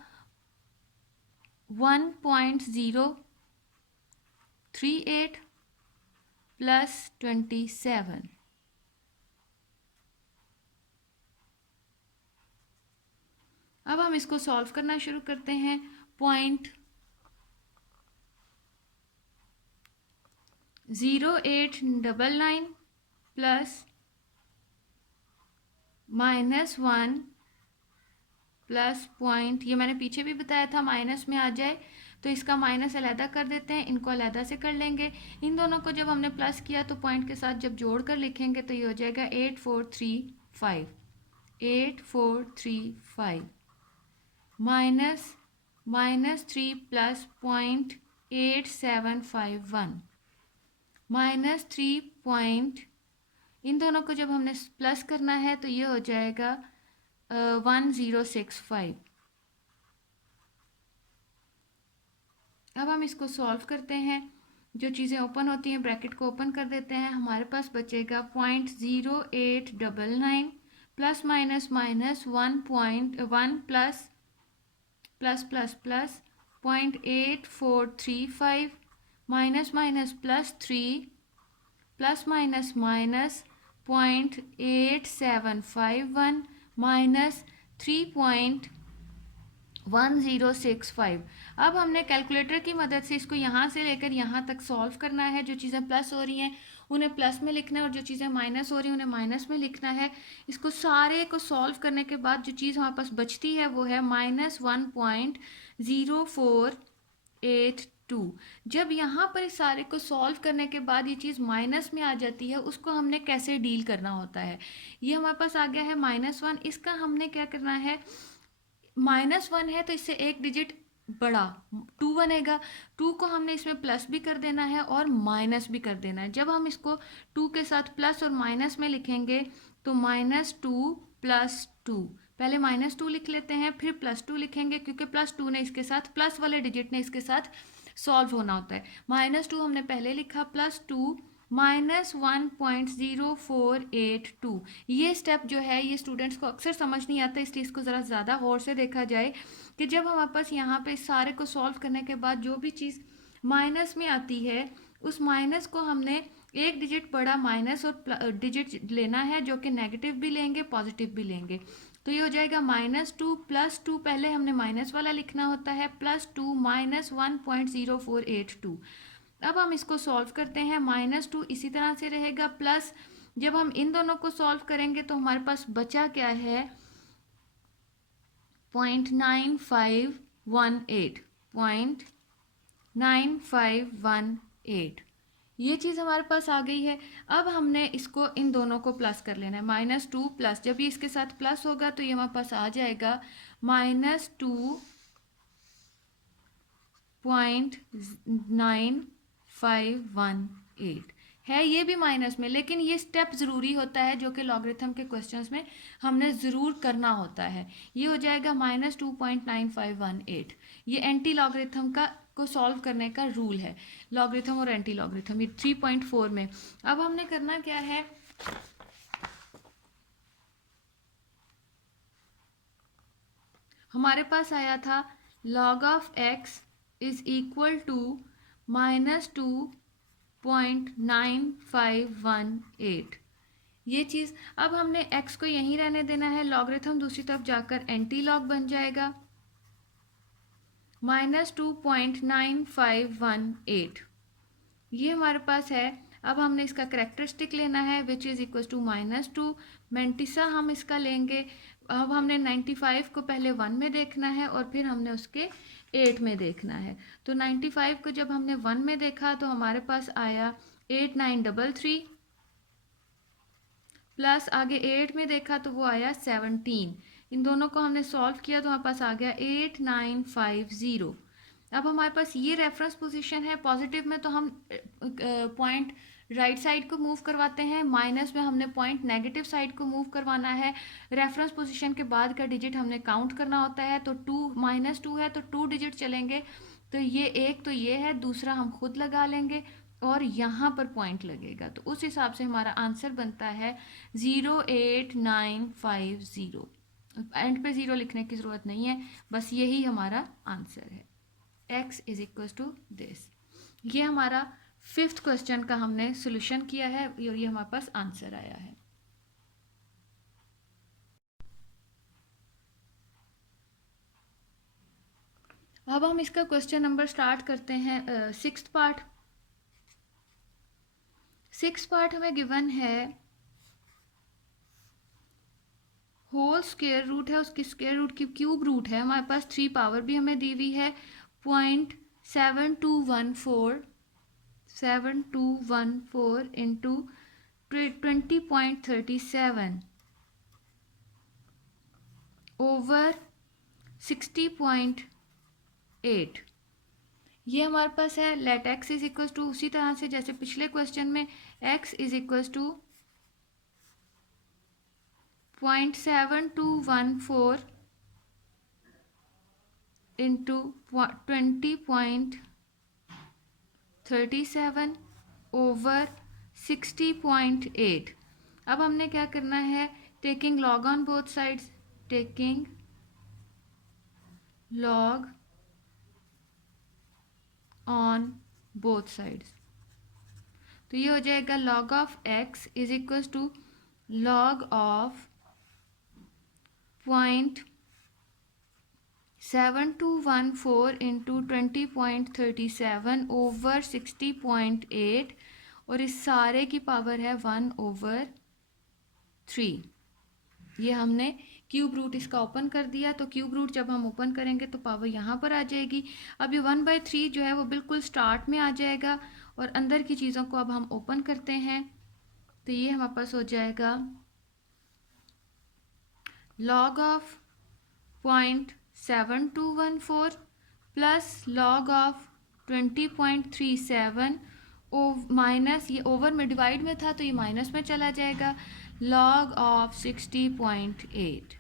1.038 प्लस 27। अब हम इसको सॉल्व करना शुरू करते हैं। 0.0899 प्लस -1 प्लस पॉइंट, ये मैंने पीछे भी बताया था माइनस में आ जाए तो इसका माइनस अलहदा कर देते हैं, इनको अलहदा से कर लेंगे। इन दोनों को जब हमने प्लस किया तो पॉइंट के साथ जब जोड़ कर लिखेंगे तो ये हो जाएगा 8435 माइनस -3 प्लस 0.8751 -3 इन दोनों को जब हमने प्लस करना है तो ये हो जाएगा 1065। अब हम इसको सॉल्व करते हैं। जो चीज़ें ओपन होती हैं ब्रैकेट को ओपन कर देते हैं। हमारे पास बचेगा 0.0899 plus minus minus 1.1 plus plus plus plus 0.8435 minus minus plus 3 plus minus minus 0.8751 minus 3.8751 1065। अब हमने कैलकुलेटर की मदद से इसको यहाँ से लेकर यहाँ तक सॉल्व करना है। जो चीज़ें प्लस हो रही हैं उन्हें प्लस में लिखना है और जो चीज़ें माइनस हो रही हैं उन्हें माइनस में लिखना है। इसको सारे को सॉल्व करने के बाद जो चीज़ हमारे पास बचती है वो है -1.0482। जब यहाँ पर इस सारे को सॉल्व करने के बाद ये चीज़ माइनस में आ जाती है, उसको हमने कैसे डील करना होता है। ये हमारे पास आ गया है -1, इसका हमने क्या करना है, -1 है तो इससे एक डिजिट बड़ा 2 बनेगा। 2 को हमने इसमें प्लस भी कर देना है और माइनस भी कर देना है। जब हम इसको 2 के साथ प्लस और माइनस में लिखेंगे तो -2 + 2, पहले -2 लिख लेते हैं फिर +2 लिखेंगे, क्योंकि +2 ने इसके साथ, प्लस वाले डिजिट ने इसके साथ सॉल्व होना होता है। -2 हमने पहले लिखा, +2 -1.0482। ये स्टेप जो है ये स्टूडेंट्स को अक्सर समझ नहीं आता, इसलिए इसको ज़रा ज़्यादा गौर से देखा जाए कि जब हमारे पास यहाँ पे सारे को सॉल्व करने के बाद जो भी चीज़ माइनस में आती है उस माइनस को हमने एक डिजिट बड़ा माइनस और डिजिट लेना है, जो कि नेगेटिव भी लेंगे पॉजिटिव भी लेंगे। तो ये हो जाएगा -2 + 2, पहले हमने माइनस वाला लिखना होता है, +2 -1.0482। अब हम इसको सॉल्व करते हैं। -2 इसी तरह से रहेगा, प्लस जब हम इन दोनों को सॉल्व करेंगे तो हमारे पास बचा क्या है, 0.9518, 0.9518। ये चीज़ हमारे पास आ गई है। अब हमने इसको इन दोनों को प्लस कर लेना है, -2 प्लस, जब ये इसके साथ प्लस होगा तो ये हमारे पास आ जाएगा -2.9518 है। ये भी माइनस में, लेकिन ये स्टेप ज़रूरी होता है जो कि लॉगरिथम के क्वेश्चंस में हमने ज़रूर करना होता है। ये हो जाएगा -2.9518। ये एंटी लॉगरिथम का को सॉल्व करने का रूल है, लॉगरिथम और एंटी लॉगरिथम, ये 3.4 में। अब हमने करना क्या है, हमारे पास आया था log of x is equal to -2.9518। ये चीज़, अब हमने x को यहीं रहने देना है, लॉगरिथम दूसरी तरफ जाकर एंटी लॉग बन जाएगा, -2.9518 ये हमारे पास है। अब हमने इसका करेक्टरिस्टिक लेना है which is equal to -2, mantissa हम इसका लेंगे। अब हमने 95 को पहले 1 में देखना है और फिर हमने उसके 8 में देखना है। तो 95 को जब हमने 1 में देखा तो हमारे पास आया 8933, प्लस आगे 8 में देखा तो वो आया 17। इन दोनों को हमने सॉल्व किया तो हमारे पास आ गया 8950। अब हमारे पास ये रेफरेंस पोजीशन है। पॉजिटिव में तो हम पॉइंट राइट साइड को मूव करवाते हैं, माइनस में हमने पॉइंट नेगेटिव साइड को मूव करवाना है। रेफरेंस पोजीशन के बाद का डिजिट हमने काउंट करना होता है, तो -2 है तो 2 डिजिट चलेंगे। तो ये एक तो ये है, दूसरा हम खुद लगा लेंगे और यहाँ पर पॉइंट लगेगा, तो उस हिसाब से हमारा आंसर बनता है 08950। एंड पे 0 लिखने की ज़रूरत नहीं है, बस यही हमारा आंसर है, x is equal to this. ये हमारा 5th क्वेश्चन का हमने सोल्यूशन किया है और ये हमारे पास आंसर आया है। अब हम इसका क्वेश्चन नंबर स्टार्ट करते हैं। 6th part. 6th पार्ट हमें गिवन है, होल स्क्वायर रूट है, उसकी स्क्वायर रूट की क्यूब रूट है। हमारे पास 3 पावर भी हमें दी हुई है, 0.7214 इंटू 20.37 ओवर 60.8। ये हमारे पास है। Let x is equal to, उसी तरह से जैसे पिछले क्वेश्चन में, x is equal to 0.7214 into 20.37 over 60.8। अब हमने क्या करना है, taking log on both sides, taking log on both sides. तो ये हो जाएगा log of x is equal to log of 7214 into 20.37 over 60.8 और इस सारे की पावर है 1/3। ये हमने क्यूब रूट इसका ओपन कर दिया, तो क्यूब रूट जब हम ओपन करेंगे तो पावर यहाँ पर आ जाएगी। अब ये 1/3 जो है वो बिल्कुल स्टार्ट में आ जाएगा और अंदर की चीज़ों को अब हम ओपन करते हैं, तो ये हमारे पास हो जाएगा log of 0.7214 plus log of 20.37 minus, ये ओवर में डिवाइड में था तो ये माइनस में चला जाएगा, log ऑफ 60.8।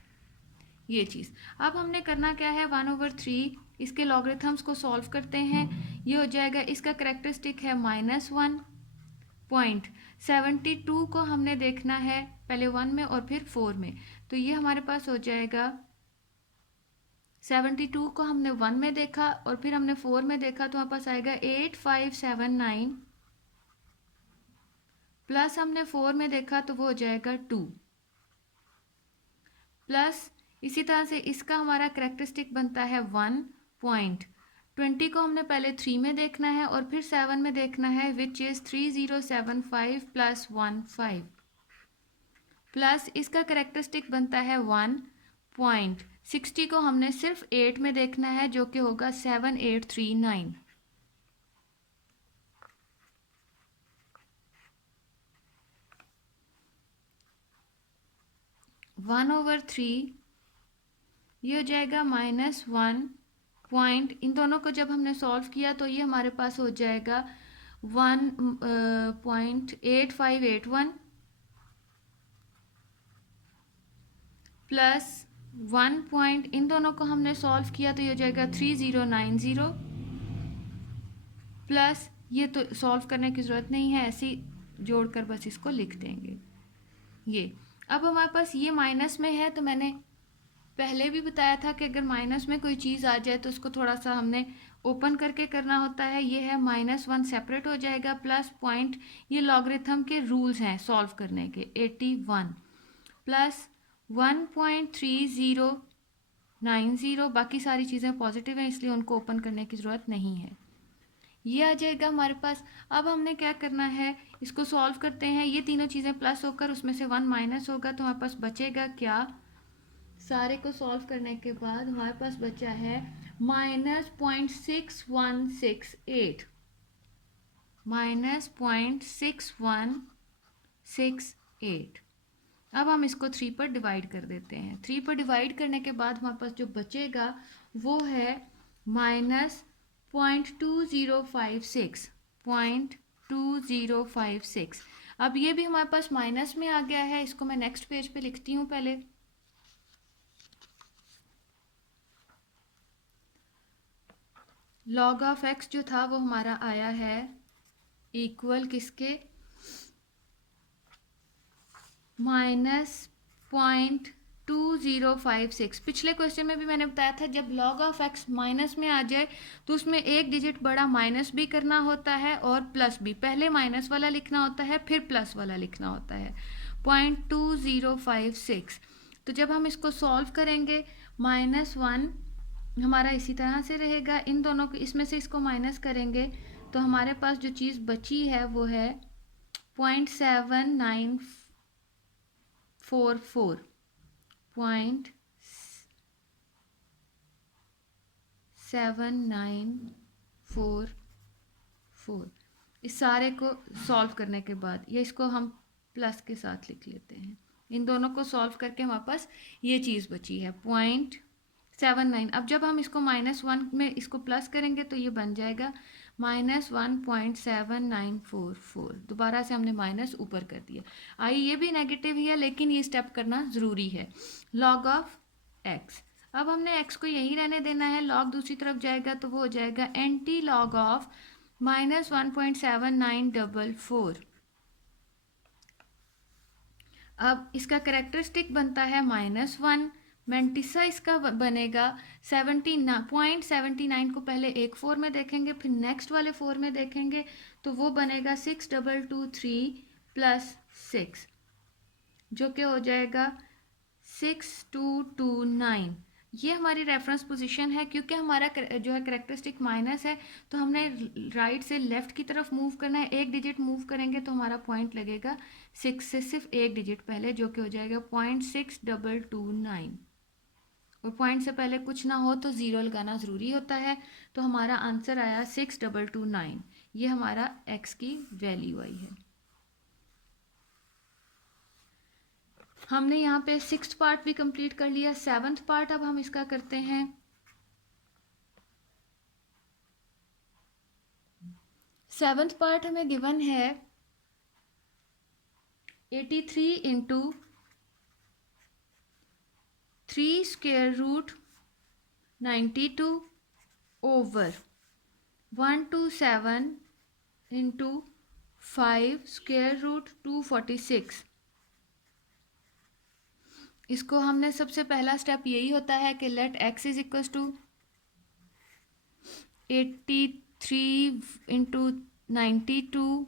ये चीज़ अब हमने करना क्या है, 1/3 इसके लॉगरिथम्स को सॉल्व करते हैं। ये हो जाएगा, इसका करेक्टरिस्टिक है -1.72 को हमने देखना है पहले 1 में और फिर 4 में, तो ये हमारे पास हो जाएगा 72 को हमने 1 में देखा और फिर हमने 4 में देखा, तो हमारे पास आएगा 8579 प्लस हमने 4 में देखा तो वो हो जाएगा 2 प्लस इसी तरह से इसका हमारा करेक्टरिस्टिक बनता है 1.20 को हमने पहले 3 में देखना है और फिर 7 में देखना है, विच इज़ 3075 प्लस 15 प्लस इसका करेक्टरिस्टिक बनता है 1.60 को हमने सिर्फ 8 में देखना है जो कि होगा 7839। (1/3) ये हो जाएगा -1 पॉइंट, इन दोनों को जब हमने सॉल्व किया तो ये हमारे पास हो जाएगा 1.8581 प्लस 1 पॉइंट, इन दोनों को हमने सॉल्व किया तो ये हो जाएगा 3090 प्लस, ये तो सॉल्व करने की ज़रूरत नहीं है, ऐसे ही जोड़कर बस इसको लिख देंगे। ये अब हमारे पास ये माइनस में है, तो मैंने पहले भी बताया था कि अगर माइनस में कोई चीज़ आ जाए तो उसको थोड़ा सा हमने ओपन करके करना होता है। ये है -1 सेपरेट हो जाएगा प्लस पॉइंट, ये लॉगरिथम के रूल्स हैं सॉल्व करने के, 81 प्लस 1.3090, बाकी सारी चीज़ें पॉजिटिव हैं इसलिए उनको ओपन करने की ज़रूरत नहीं है। ये आ जाएगा हमारे पास। अब हमने क्या करना है, इसको सॉल्व करते हैं, ये तीनों चीज़ें प्लस होकर उसमें से 1 माइनस होगा तो हमारे पास बचेगा क्या, सारे को सॉल्व करने के बाद हमारे पास बचा है -0.6168 -0.6168। अब हम इसको 3 पर डिवाइड कर देते हैं। 3 पर डिवाइड करने के बाद हमारे पास जो बचेगा वो है -0.2056। अब ये भी हमारे पास माइनस में आ गया है, इसको मैं नेक्स्ट पेज पे लिखती हूँ पहले। log ऑफ x जो था वो हमारा आया है इक्वल किसके, -0.2056। पिछले क्वेश्चन में भी मैंने बताया था जब log ऑफ x माइनस में आ जाए तो उसमें एक डिजिट बड़ा माइनस भी करना होता है और प्लस भी, पहले माइनस वाला लिखना होता है फिर प्लस वाला लिखना होता है। 0.2056, तो जब हम इसको सॉल्व करेंगे -1 हमारा इसी तरह से रहेगा, इन दोनों को इसमें से इसको माइनस करेंगे तो हमारे पास जो चीज़ बची है वो है 0.7944 0.7944। इस सारे को सॉल्व करने के बाद ये इसको हम प्लस के साथ लिख लेते हैं, इन दोनों को सॉल्व करके हमारे पास ये चीज़ बची है 0.79। अब जब हम इसको -1 में इसको प्लस करेंगे तो ये बन जाएगा -1.7944। दोबारा से हमने माइनस ऊपर कर दिया। आई ये भी नेगेटिव ही है लेकिन ये स्टेप करना ज़रूरी है। log ऑफ x, अब हमने x को यहीं रहने देना है, log दूसरी तरफ जाएगा तो वो हो जाएगा एंटी log ऑफ -1.7944। अब इसका करेक्टरिस्टिक बनता है -1, मेंटिसा इसका बनेगा 0.79 को पहले एक 4 में देखेंगे फिर नेक्स्ट वाले 4 में देखेंगे तो वो बनेगा 6223 प्लस 6 जो कि हो जाएगा 6229। ये हमारी रेफरेंस पोजीशन है, क्योंकि हमारा जो है करेक्टरिस्टिक माइनस है, तो हमने राइट से लेफ्ट की तरफ मूव करना है। एक डिजिट मूव करेंगे तो हमारा पॉइंट लगेगा 6 से सिर्फ एक डिजिट पहले, जो कि हो जाएगा 0.6229। और पॉइंट से पहले कुछ ना हो तो ज़ीरो लगाना ज़रूरी होता है। तो हमारा आंसर आया 6229। ये हमारा एक्स की वैल्यू आई है। हमने यहाँ पे 6th पार्ट भी कंप्लीट कर लिया। 7th पार्ट अब हम इसका करते हैं। 7th पार्ट हमें गिवन है 83 into 3 square root 92 over 127 into 5 square root 246। इसको हमने सबसे पहला स्टेप यही होता है कि let x is equal to 83 into 92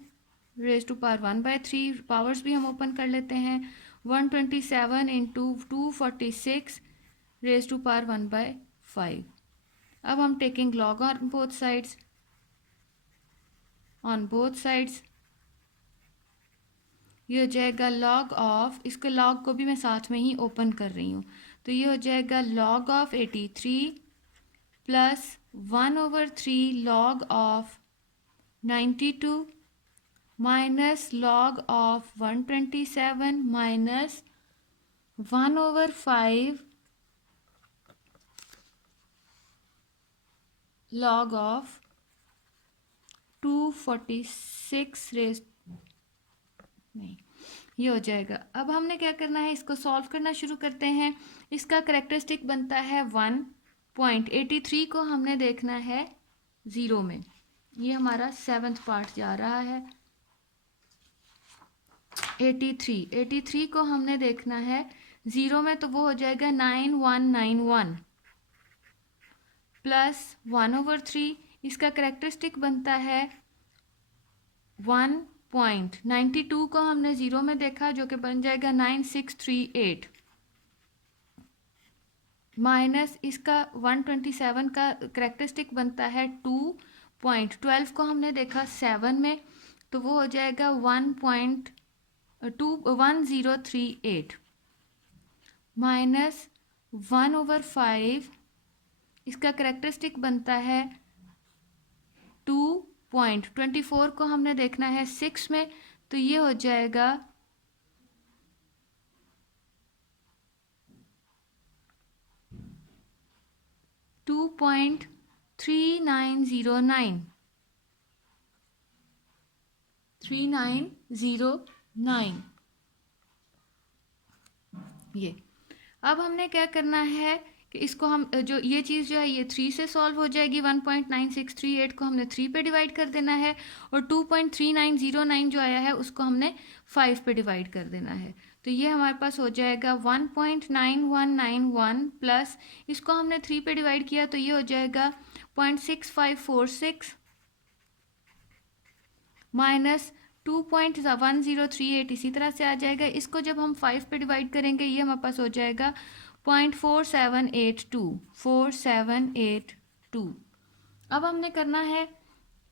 raise to power 1/3। Powers भी हम ओपन कर लेते हैं। 127 इंटू 246 रेज टू पावर 1/5। अब हम taking log on both sides. ये हो जाएगा लॉग ऑफ, इसके लॉग को भी मैं साथ में ही ओपन कर रही हूँ, तो ये हो जाएगा log of 83 plus 1/3 log of 92 minus log of 127 minus 1/5 log of 246 raise नहीं, ये हो जाएगा। अब हमने क्या करना है, इसको सॉल्व करना शुरू करते हैं। इसका करेक्टरिस्टिक बनता है 1.83 को हमने देखना है 0 में। ये हमारा 7th पार्ट जा रहा है। 83 को हमने देखना है 0 में, तो वो हो जाएगा 9191 प्लस 1/3। इसका करेक्टरिस्टिक बनता है 1.92 को हमने 0 में देखा, जो कि बन जाएगा 9638 माइनस इसका 127 का करेक्टरिस्टिक बनता है 2.12 को हमने देखा 7 में, तो वो हो जाएगा 1038 माइनस 1/5। इसका करेक्टरिस्टिक बनता है 2.24 को हमने देखना है 6 में, तो ये हो जाएगा 2.3909 ये। अब हमने क्या करना है कि इसको हम जो ये चीज़ जो है ये 3 से सॉल्व हो जाएगी। 1.9638 को हमने 3 पे डिवाइड कर देना है, और 2.3909 जो आया है उसको हमने 5 पे डिवाइड कर देना है। तो ये हमारे पास हो जाएगा 1.9191 प्लस इसको हमने 3 पे डिवाइड किया, तो ये हो जाएगा 0.6546 माइनस 2.1038 इसी तरह से आ जाएगा। इसको जब हम 5 पे डिवाइड करेंगे, ये हमारे पास हो जाएगा 4782। अब हमने करना है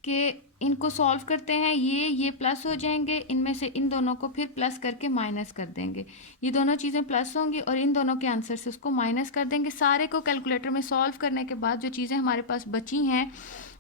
कि इनको सॉल्व करते हैं। ये प्लस हो जाएंगे, इनमें से इन दोनों को फिर प्लस करके माइनस कर देंगे। ये दोनों चीज़ें प्लस होंगी और इन दोनों के आंसर से उसको माइनस कर देंगे। सारे को कैलकुलेटर में सॉल्व करने के बाद जो चीज़ें हमारे पास बची हैं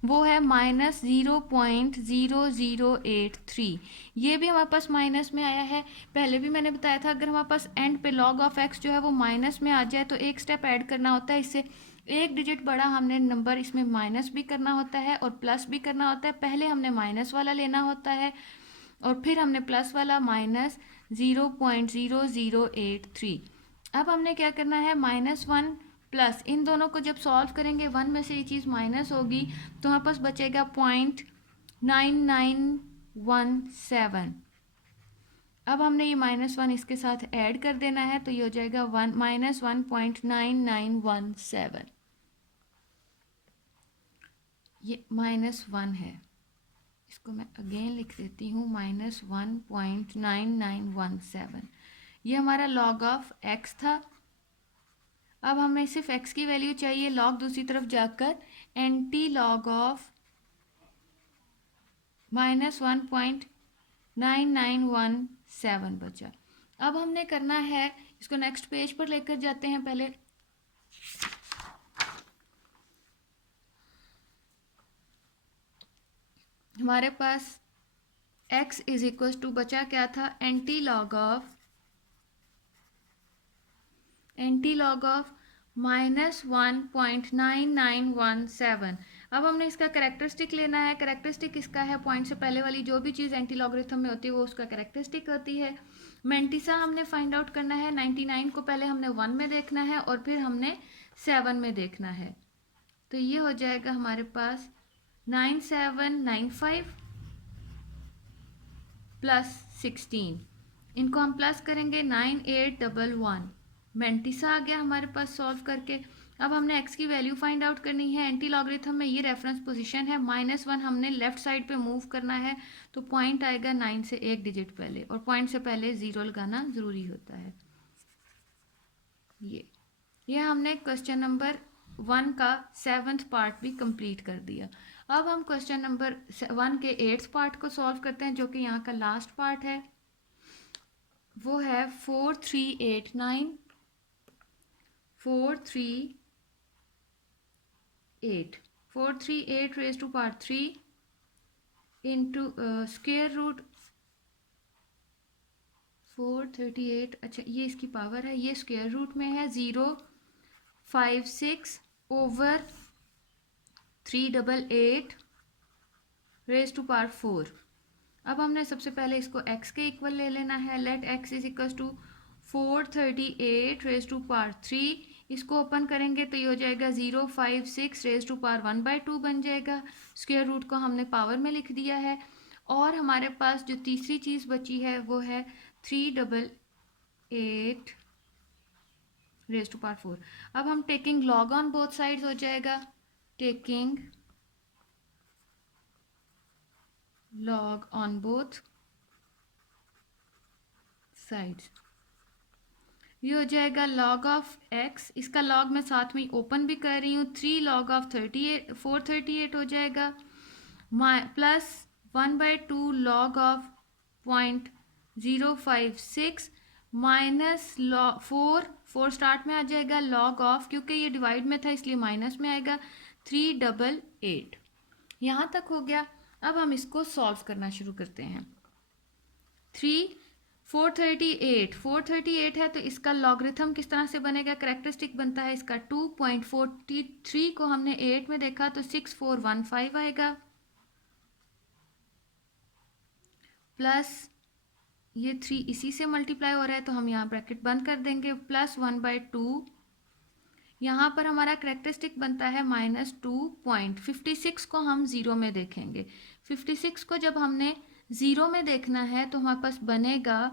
वो है -0.0083। ये भी हमारे पास माइनस में आया है। पहले भी मैंने बताया था, अगर हमारे पास एंड पे लॉग ऑफ एक्स जो है वो माइनस में आ जाए तो एक स्टेप ऐड करना होता है। इससे एक डिजिट बड़ा हमने नंबर इसमें माइनस भी करना होता है और प्लस भी करना होता है। पहले हमने माइनस वाला लेना होता है और फिर हमने प्लस वाला -0.0083। अब हमने क्या करना है, -1 प्लस इन दोनों को जब सॉल्व करेंगे 1 में से ये चीज़ माइनस होगी तो हमारे पास बचेगा 0.9917। अब हमने ये -1 इसके साथ ऐड कर देना है, तो ये हो जाएगा -1.9917। ये -1 है, इसको मैं अगेन लिख देती हूँ, -1.9917। ये हमारा लॉग ऑफ एक्स था। अब हमें सिर्फ x की वैल्यू चाहिए, लॉग दूसरी तरफ जाकर एंटी लॉग ऑफ -1.9917 बचा। अब हमने करना है, इसको नेक्स्ट पेज पर लेकर जाते हैं। पहले हमारे पास x इज इक्वल टू बचा क्या था, एंटी लॉग ऑफ -1.9917। अब हमने इसका कैरेक्टरिस्टिक लेना है। कैरेक्टरिस्टिक इसका है पॉइंट से पहले वाली जो भी चीज़ एंटी लॉगरिथम में होती है वो उसका कैरेक्टरिस्टिक होती है। मेंटिसा हमने फाइंड आउट करना है। 99 को पहले हमने 1 में देखना है और फिर हमने 7 में देखना है। तो ये हो जाएगा हमारे पास 9795 प्लस 16। इनको हम प्लस करेंगे 9811। मेंटिसा आ गया हमारे पास सॉल्व करके। अब हमने x की वैल्यू फाइंड आउट करनी है। एंटी लॉगरिथम में ये रेफरेंस पोजीशन है, -1 हमने लेफ्ट साइड पे मूव करना है, तो पॉइंट आएगा 9 से एक डिजिट पहले, और पॉइंट से पहले 0 लगाना ज़रूरी होता है। ये हमने क्वेश्चन नंबर 1 का 7th पार्ट भी कंप्लीट कर दिया। अब हम क्वेश्चन नंबर 1 के 8th पार्ट को सॉल्व करते हैं, जो कि यहाँ का लास्ट पार्ट है। वो है 4389 438 raise to power 3 into square root 438। अच्छा, ये इसकी पावर है, ये स्क्वायर रूट में है 056 ओवर 388 रेज टू पावर 4। अब हमने सबसे पहले इसको x के इक्वल ले लेना है। Let x is equal to 438 raise to power 3। इसको ओपन करेंगे तो ये हो जाएगा 056 रेज टू पावर 1/2 बन जाएगा। स्क्वायर रूट को हमने पावर में लिख दिया है। और हमारे पास जो तीसरी चीज़ बची है वो है 388 रेज टू पावर 4। अब हम taking log on both sides हो जाएगा, taking log on both sides। ये हो जाएगा log of x, इसका log मैं साथ में ओपन भी कर रही हूँ, 3 log of 438 हो जाएगा, plus 1/2 log of 0.056 minus log 4 start में आ जाएगा, log of, क्योंकि ये डिवाइड में था इसलिए माइनस में आएगा, 388। यहाँ तक हो गया। अब हम इसको सॉल्व करना शुरू करते हैं। 438 है तो इसका लॉगरिथम किस तरह से बनेगा, कैरेक्टरिस्टिक बनता है इसका 2.43 को हमने 8 में देखा तो 6415 आएगा, प्लस ये 3 इसी से मल्टीप्लाई हो रहा है तो हम यहाँ ब्रैकेट बंद कर देंगे, प्लस 1/2। यहाँ पर हमारा कैरेक्टरिस्टिक बनता है -2.56 को हम 0 में देखेंगे। 56 को जब हमने 0 में देखना है तो हमारे पास बनेगा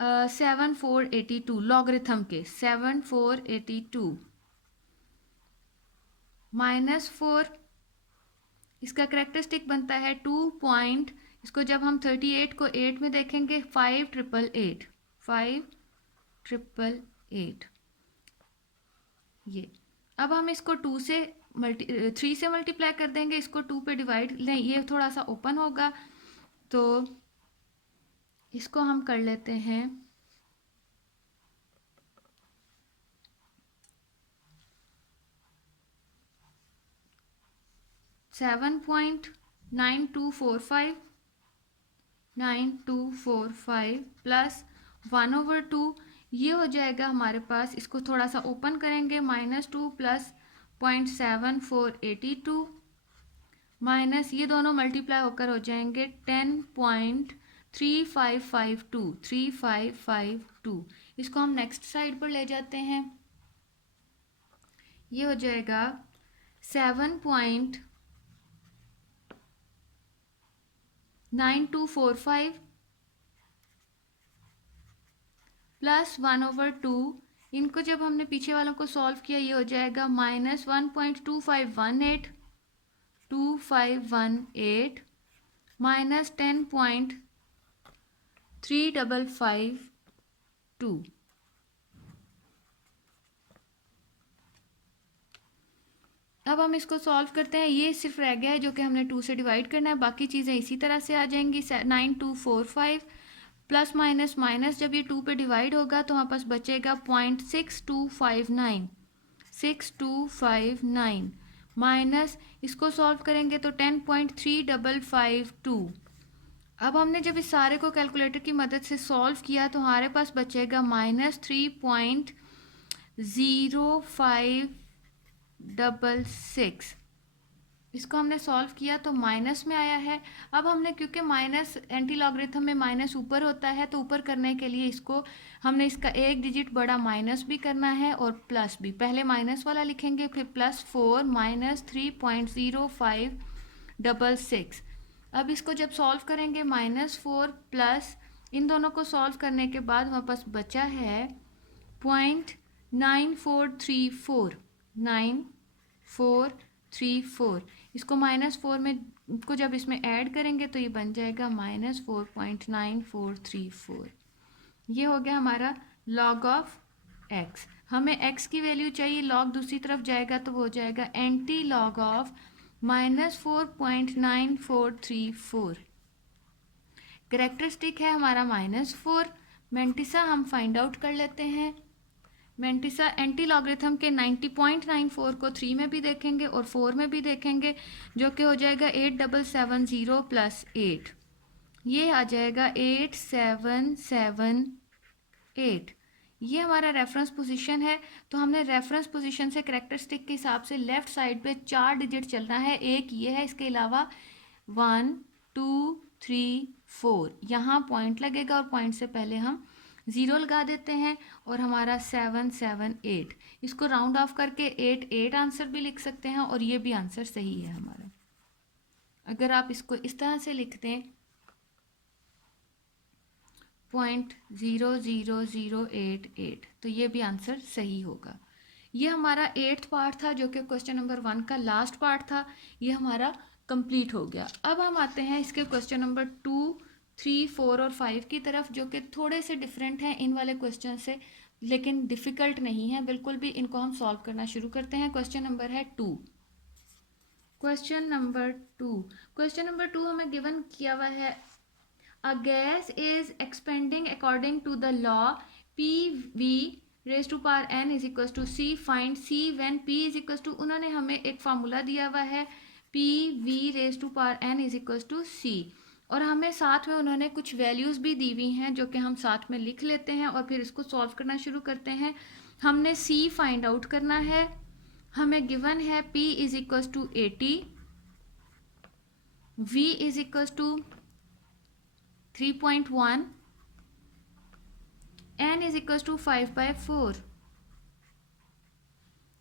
7482 लॉगरिथम के 7482 -4। इसका कैरेक्टरिस्टिक बनता है 2. इसको जब हम 38 को 8 में देखेंगे 5888। ये अब हम इसको 3 से मल्टीप्लाई कर देंगे, इसको 2 पे डिवाइड, नहीं ये थोड़ा सा ओपन होगा तो इसको हम कर लेते हैं 7.9245 प्लस 1/2, ये हो जाएगा हमारे पास। इसको थोड़ा सा ओपन करेंगे, -2 प्लस 0.7482 माइनस ये दोनों मल्टीप्लाई होकर हो जाएंगे 10.3552। इसको हम नेक्स्ट साइड पर ले जाते हैं। ये हो जाएगा 7.9245 प्लस 1/2। इनको जब हमने पीछे वालों को सॉल्व किया ये हो जाएगा -1.2518 माइनस 10.355 अब हम इसको सॉल्व करते हैं। ये सिर्फ रह गया है जो कि हमने 2 से डिवाइड करना है, बाकी चीज़ें इसी तरह से आ जाएंगी। 9245 प्लस माइनस माइनस, जब ये 2 पे डिवाइड होगा तो हमारे पास बचेगा 0.6259, 6259 माइनस, इसको सॉल्व करेंगे तो 10.3552। अब हमने जब इस सारे को कैलकुलेटर की मदद से सॉल्व किया तो हमारे पास बचेगा -3.0566। इसको हमने सॉल्व किया तो माइनस में आया है। अब हमने, क्योंकि माइनस एंटी लॉगरिथम में माइनस ऊपर होता है, तो ऊपर करने के लिए इसको हमने इसका एक डिजिट बड़ा माइनस भी करना है और प्लस भी। पहले माइनस वाला लिखेंगे, फिर +4 माइनस 3.0566। अब इसको जब सॉल्व करेंगे -4 प्लस इन दोनों को सॉल्व करने के बाद हमारे पास बचा है 0.9434, 9434। इसको -4 में को जब इसमें ऐड करेंगे तो ये बन जाएगा -4.9434। ये हो गया हमारा log ऑफ x। हमें x की वैल्यू चाहिए, log दूसरी तरफ जाएगा तो वो हो जाएगा एंटी लॉग ऑफ -4.9434। करेक्टरिस्टिक है हमारा -4। मेंटिसा हम फाइंड आउट कर लेते हैं। मेंटिसा एंटी लॉगरिथम के 90.94 को 3 में भी देखेंगे और 4 में भी देखेंगे, जो कि हो जाएगा 8770 प्लस 8, ये आ जाएगा 8778। ये हमारा रेफरेंस पोजीशन है। तो हमने रेफरेंस पोजीशन से करेक्टरिस्टिक के हिसाब से लेफ्ट साइड पे 4 डिजिट चलना है। एक ये है, इसके अलावा 1 2 3 4 यहाँ पॉइंट लगेगा और पॉइंट से पहले हम 0 लगा देते हैं और हमारा 778। इसको राउंड ऑफ करके 8 आंसर भी लिख सकते हैं और ये भी आंसर सही है हमारा। अगर आप इसको इस तरह से लिख दें 0.00088, तो ये भी आंसर सही होगा। ये हमारा 8th पार्ट था, जो कि क्वेश्चन नंबर 1 का लास्ट पार्ट था। ये हमारा कंप्लीट हो गया। अब हम आते हैं इसके क्वेश्चन नंबर 2, 3, 4 और 5 की तरफ, जो कि थोड़े से डिफरेंट हैं इन वाले क्वेश्चन से, लेकिन डिफ़िकल्ट नहीं है बिल्कुल भी। इनको हम सॉल्व करना शुरू करते हैं। क्वेश्चन नंबर है 2। क्वेश्चन नंबर 2 हमें गिवन किया हुआ है, a gas is expanding according to the law PV raised to power n is equals to C. Find C when P is equals to, उन्होंने हमें एक फार्मूला दिया हुआ है PV raised to power n is equals to C, और हमें साथ में उन्होंने कुछ वैल्यूज़ भी दी हुई हैं जो कि हम साथ में लिख लेते हैं और फिर इसको सॉल्व करना शुरू करते हैं। हमने C फाइंड आउट करना है। हमें गिवन है P is equals to 80, V is equals to 3.1, n is equals to 5/4।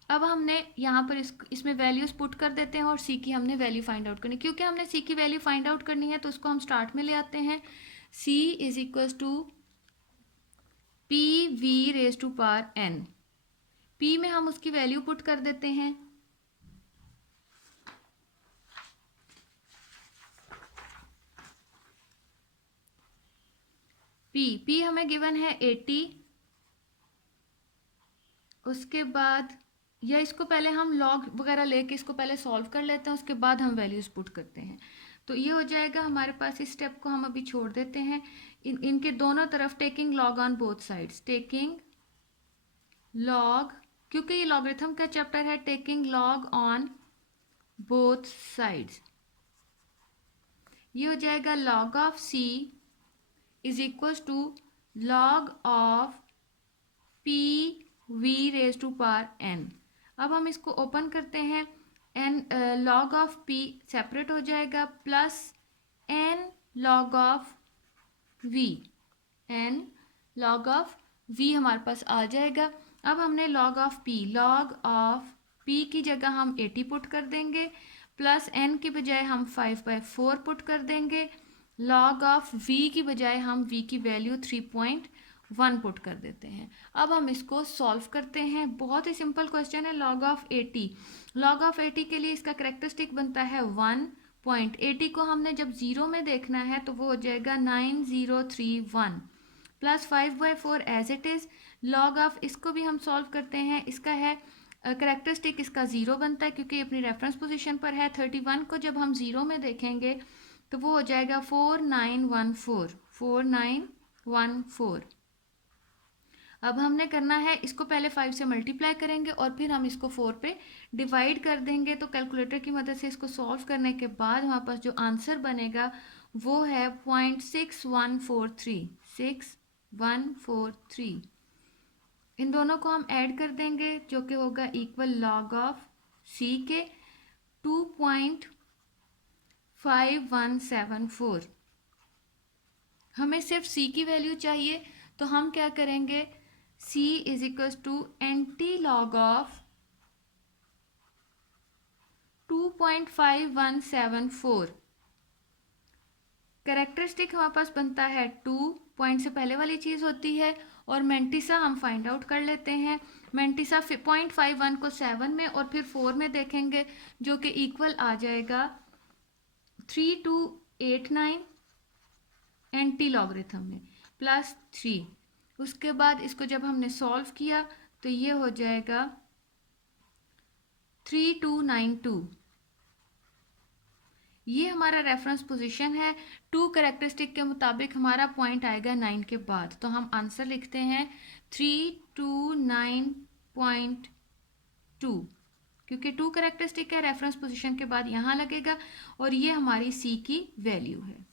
अब हमने यहाँ पर इसमें वैल्यूज पुट कर देते हैं और C की हमने वैल्यू फाइंड आउट करनी। क्योंकि हमने C की वैल्यू फाइंड आउट करनी है तो उसको हम स्टार्ट में ले आते हैं। C is equals to PV raise to power n। P में हम उसकी वैल्यू पुट कर देते हैं। P हमें गिवन है 80। उसके बाद, या इसको पहले हम लॉग वगैरह लेके इसको पहले सॉल्व कर लेते हैं, उसके बाद हम वैल्यूज पुट करते हैं। तो ये हो जाएगा हमारे पास। इस स्टेप को हम अभी छोड़ देते हैं। इनके दोनों तरफ taking log on both sides, taking log, क्योंकि ये लॉगरिथम का चैप्टर है, taking log on both sides. ये हो जाएगा log of C is equals to log of PV raise to power n। अब हम इसको ओपन करते हैं। n log of P separate हो जाएगा, plus n log of V, n log of V हमारे पास आ जाएगा। अब हमने लॉग ऑफ P की जगह हम 80 पुट कर देंगे, प्लस n की बजाय हम 5/4 पुट कर देंगे। लॉग ऑफ V की बजाय हम V की वैल्यू 3.1 पुट कर देते हैं। अब हम इसको सॉल्व करते हैं। बहुत ही सिंपल क्वेश्चन है। लॉग ऑफ 80 के लिए इसका करेक्टरिस्टिक बनता है 1.80 को हमने जब 0 में देखना है तो वो हो जाएगा 9031 plus 5/4 as it is. Log of, इसको भी हम सॉल्व करते हैं। इसका है करेक्टरिस्टिक इसका 0 बनता है क्योंकि अपनी रेफरेंस पोजीशन पर है। 31 को जब हम 0 में देखेंगे तो वो हो जाएगा 4914। अब हमने करना है इसको पहले 5 से मल्टीप्लाई करेंगे और फिर हम इसको 4 पे डिवाइड कर देंगे। तो कैलकुलेटर की मदद से इसको सॉल्व करने के बाद हमारे पास जो आंसर बनेगा वो है 0.6143। इन दोनों को हम ऐड कर देंगे जो कि होगा इक्वल लॉग ऑफ सी के 2.5174। हमें सिर्फ सी की वैल्यू चाहिए तो हम क्या करेंगे, c is equal to anti log of 2.5174। Characteristic हमारे पास बनता है 2 पॉइंट से पहले वाली चीज़ होती है और मेंटिसा हम फाइंड आउट कर लेते हैं। मेंटिसा 0.51 को 7 में और फिर 4 में देखेंगे जो कि इक्वल आ जाएगा 3289 एंटी लॉगरिथम में प्लस 3। उसके बाद इसको जब हमने सॉल्व किया तो ये हो जाएगा 3292। ये हमारा रेफरेंस पोजीशन है। 2 कैरेक्टरिस्टिक के मुताबिक हमारा पॉइंट आएगा 9 के बाद, तो हम आंसर लिखते हैं 329.2 क्योंकि 2 कैरेक्टरिस्टिक है, रेफरेंस पोजीशन के बाद यहाँ लगेगा और ये हमारी सी की वैल्यू है।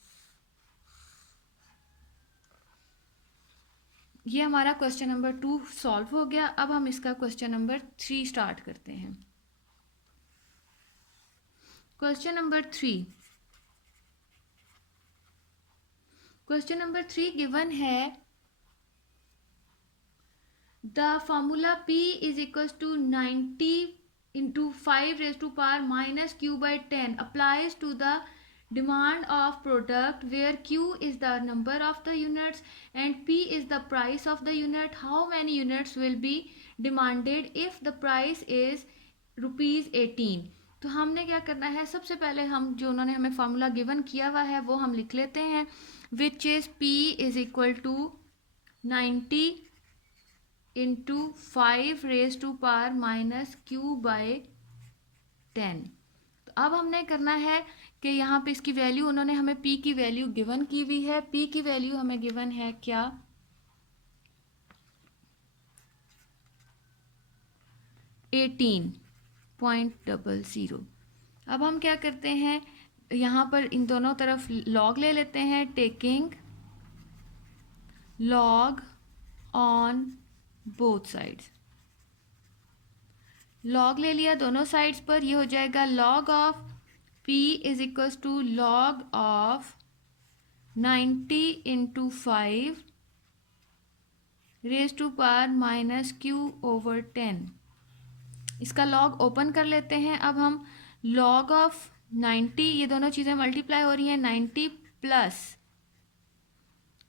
ये हमारा क्वेश्चन नंबर 2 सॉल्व हो गया। अब हम इसका क्वेश्चन नंबर 3 स्टार्ट करते हैं। क्वेश्चन नंबर 3 गिवन है the formula P is equal to 90 into 5 raise to power minus q by 10 applies to the demand of product where q is the number of the units and p is the price of the unit. How many units will be demanded if the price is ₹18? तो हमने क्या करना है, सबसे पहले हम जो उन्होंने हमें फार्मूला गिवन किया हुआ है वो हम लिख लेते हैं, which is p is equal to 90 into 5 raise to power minus q by 10। तो अब हमने करना है कि यहाँ पे इसकी वैल्यू उन्होंने हमें p की वैल्यू गिवन की हुई है। p की वैल्यू हमें गिवन है क्या, 18.00। अब हम क्या करते हैं, यहाँ पर इन दोनों तरफ लॉग ले लेते हैं, taking log on both sides. Log ले लिया दोनों साइड्स पर, ये हो जाएगा log of p is equal to log of 90 into 5 raise to power minus q over 10। इसका लॉग ओपन कर लेते हैं। अब हम लॉग ऑफ 90, ये दोनों चीज़ें मल्टीप्लाई हो रही हैं, 90 प्लस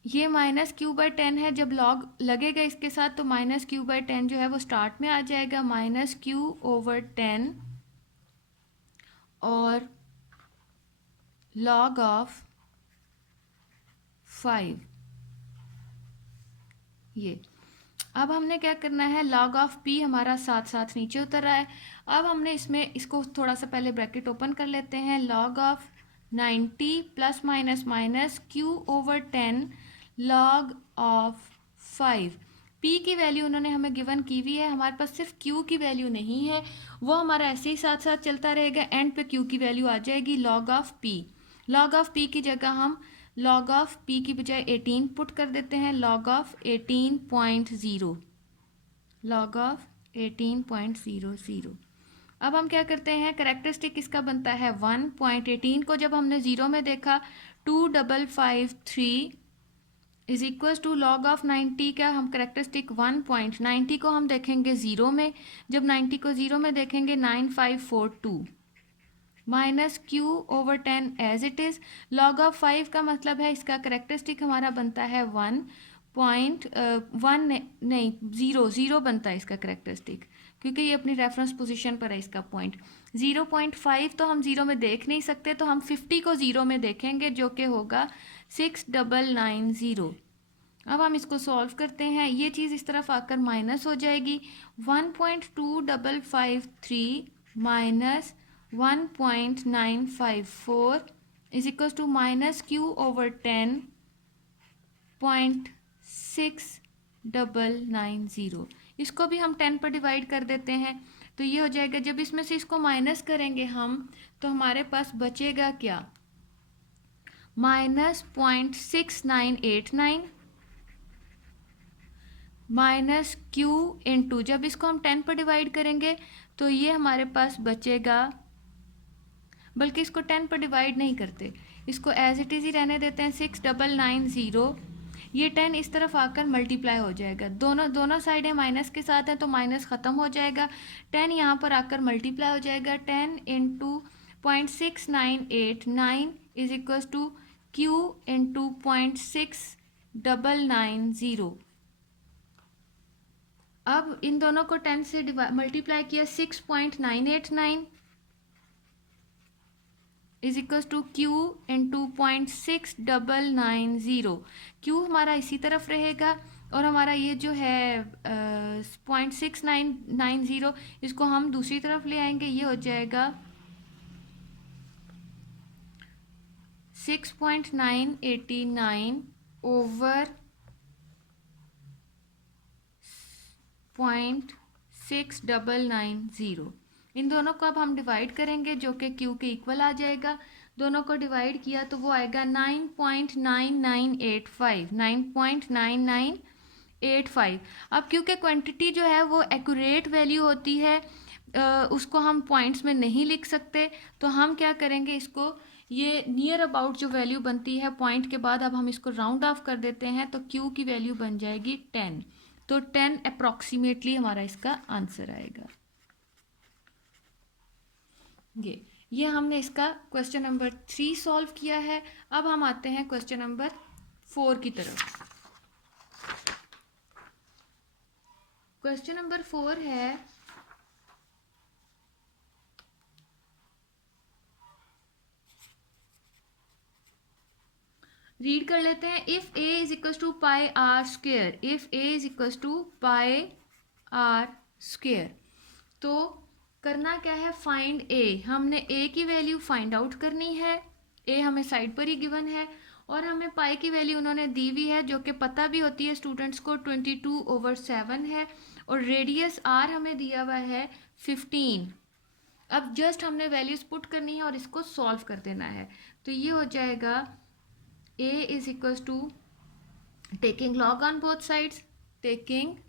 ये माइनस q बाई 10 है। जब लॉग लगेगा इसके साथ तो माइनस q बाई 10 जो है वो स्टार्ट में आ जाएगा, माइनस q ओवर 10 और लॉग ऑफ 5। ये अब हमने क्या करना है, लॉग ऑफ p हमारा साथ साथ नीचे उतर रहा है। अब हमने इसको थोड़ा सा पहले ब्रैकेट ओपन कर लेते हैं, log of 90 plus minus minus q over 10 log of 5। p की वैल्यू उन्होंने हमें गिवन की हुई है, हमारे पास सिर्फ q की वैल्यू नहीं है, वो हमारा ऐसे ही साथ साथ चलता रहेगा, एंड पे q की वैल्यू आ जाएगी log of p। Log of p की जगह हम लॉग ऑफ p की बजाय 18 पुट कर देते हैं, लॉग ऑफ 18.0, लॉग ऑफ 18.00। अब हम क्या करते हैं, कैरेक्टरिस्टिक इसका बनता है 1.18 को जब हमने 0 में देखा 2553 is equal to log of 90 का हम कैरेक्टरिस्टिक 1.90 को हम देखेंगे 0 में, जब 90 को 0 में देखेंगे 9542 minus q over 10 as it is. Log of 5 का मतलब है इसका कैरेक्टरिस्टिक हमारा बनता है 0 बनता है इसका कैरेक्टरिस्टिक, क्योंकि ये अपनी रेफरेंस पोजीशन पर है इसका पॉइंट। 0.5 तो हम 0 में देख नहीं सकते, तो हम 50 को 0 में देखेंगे जो कि होगा 6990। अब हम इसको सॉल्व करते हैं, ये चीज़ इस तरफ आकर माइनस हो जाएगी, 1.2553 माइनस 1.954 is equal to minus q over 10.6990। इसको भी हम 10 पर डिवाइड कर देते हैं, तो ये हो जाएगा, जब इसमें से इसको माइनस करेंगे हम तो हमारे पास बचेगा क्या, -0.6989 माइनस क्यू इंटू, जब इसको हम 10 पर डिवाइड करेंगे तो ये हमारे पास बचेगा, बल्कि इसको 10 पर डिवाइड नहीं करते, इसको एज इट इज़ ही रहने देते हैं, 6990। ये 10 इस तरफ आकर मल्टीप्लाई हो जाएगा, दोनों साइडें माइनस के साथ हैं तो माइनस ख़त्म हो जाएगा, 10 यहाँ पर आकर मल्टीप्लाई हो जाएगा, 10 into 0.6989 is equal to q into 0.6990। अब इन दोनों को 10 से मल्टीप्लाई किया, 6.989 is equal to q into 0.6990। Q हमारा इसी तरफ रहेगा और हमारा ये जो है 0.6990 इसको हम दूसरी तरफ ले आएंगे, ये हो जाएगा 6.989 ओवर 0.6990। इन दोनों को अब हम डिवाइड करेंगे जो कि क्यू के इक्वल आ जाएगा, दोनों को डिवाइड किया तो वो आएगा 9.9985, 9.9985। अब क्योंकि क्वांटिटी जो है वो एक्यूरेट वैल्यू होती है, उसको हम पॉइंट्स में नहीं लिख सकते, तो हम क्या करेंगे, इसको ये नियर अबाउट जो वैल्यू बनती है पॉइंट के बाद, अब हम इसको राउंड ऑफ कर देते हैं तो क्यू की वैल्यू बन जाएगी 10, तो 10 अप्रॉक्सीमेटली हमारा इसका आंसर आएगा। ये हमने इसका क्वेश्चन नंबर 3 सॉल्व किया है। अब हम आते हैं क्वेश्चन नंबर 4 की तरफ। क्वेश्चन नंबर 4 है, रीड कर लेते हैं। If a is equal to pi r square, if a is equal to pi r square, तो करना क्या है, फाइंड ए। हमने ए की वैल्यू फाइंड आउट करनी है, ए हमें साइड पर ही गिवन है और हमें पाई की वैल्यू उन्होंने दी हुई है जो कि पता भी होती है स्टूडेंट्स को, 22/7 है और रेडियस आर हमें दिया हुआ है 15। अब जस्ट हमने वैल्यूज पुट करनी है और इसको सॉल्व कर देना है, तो ये हो जाएगा a is equals to taking log on both sides, taking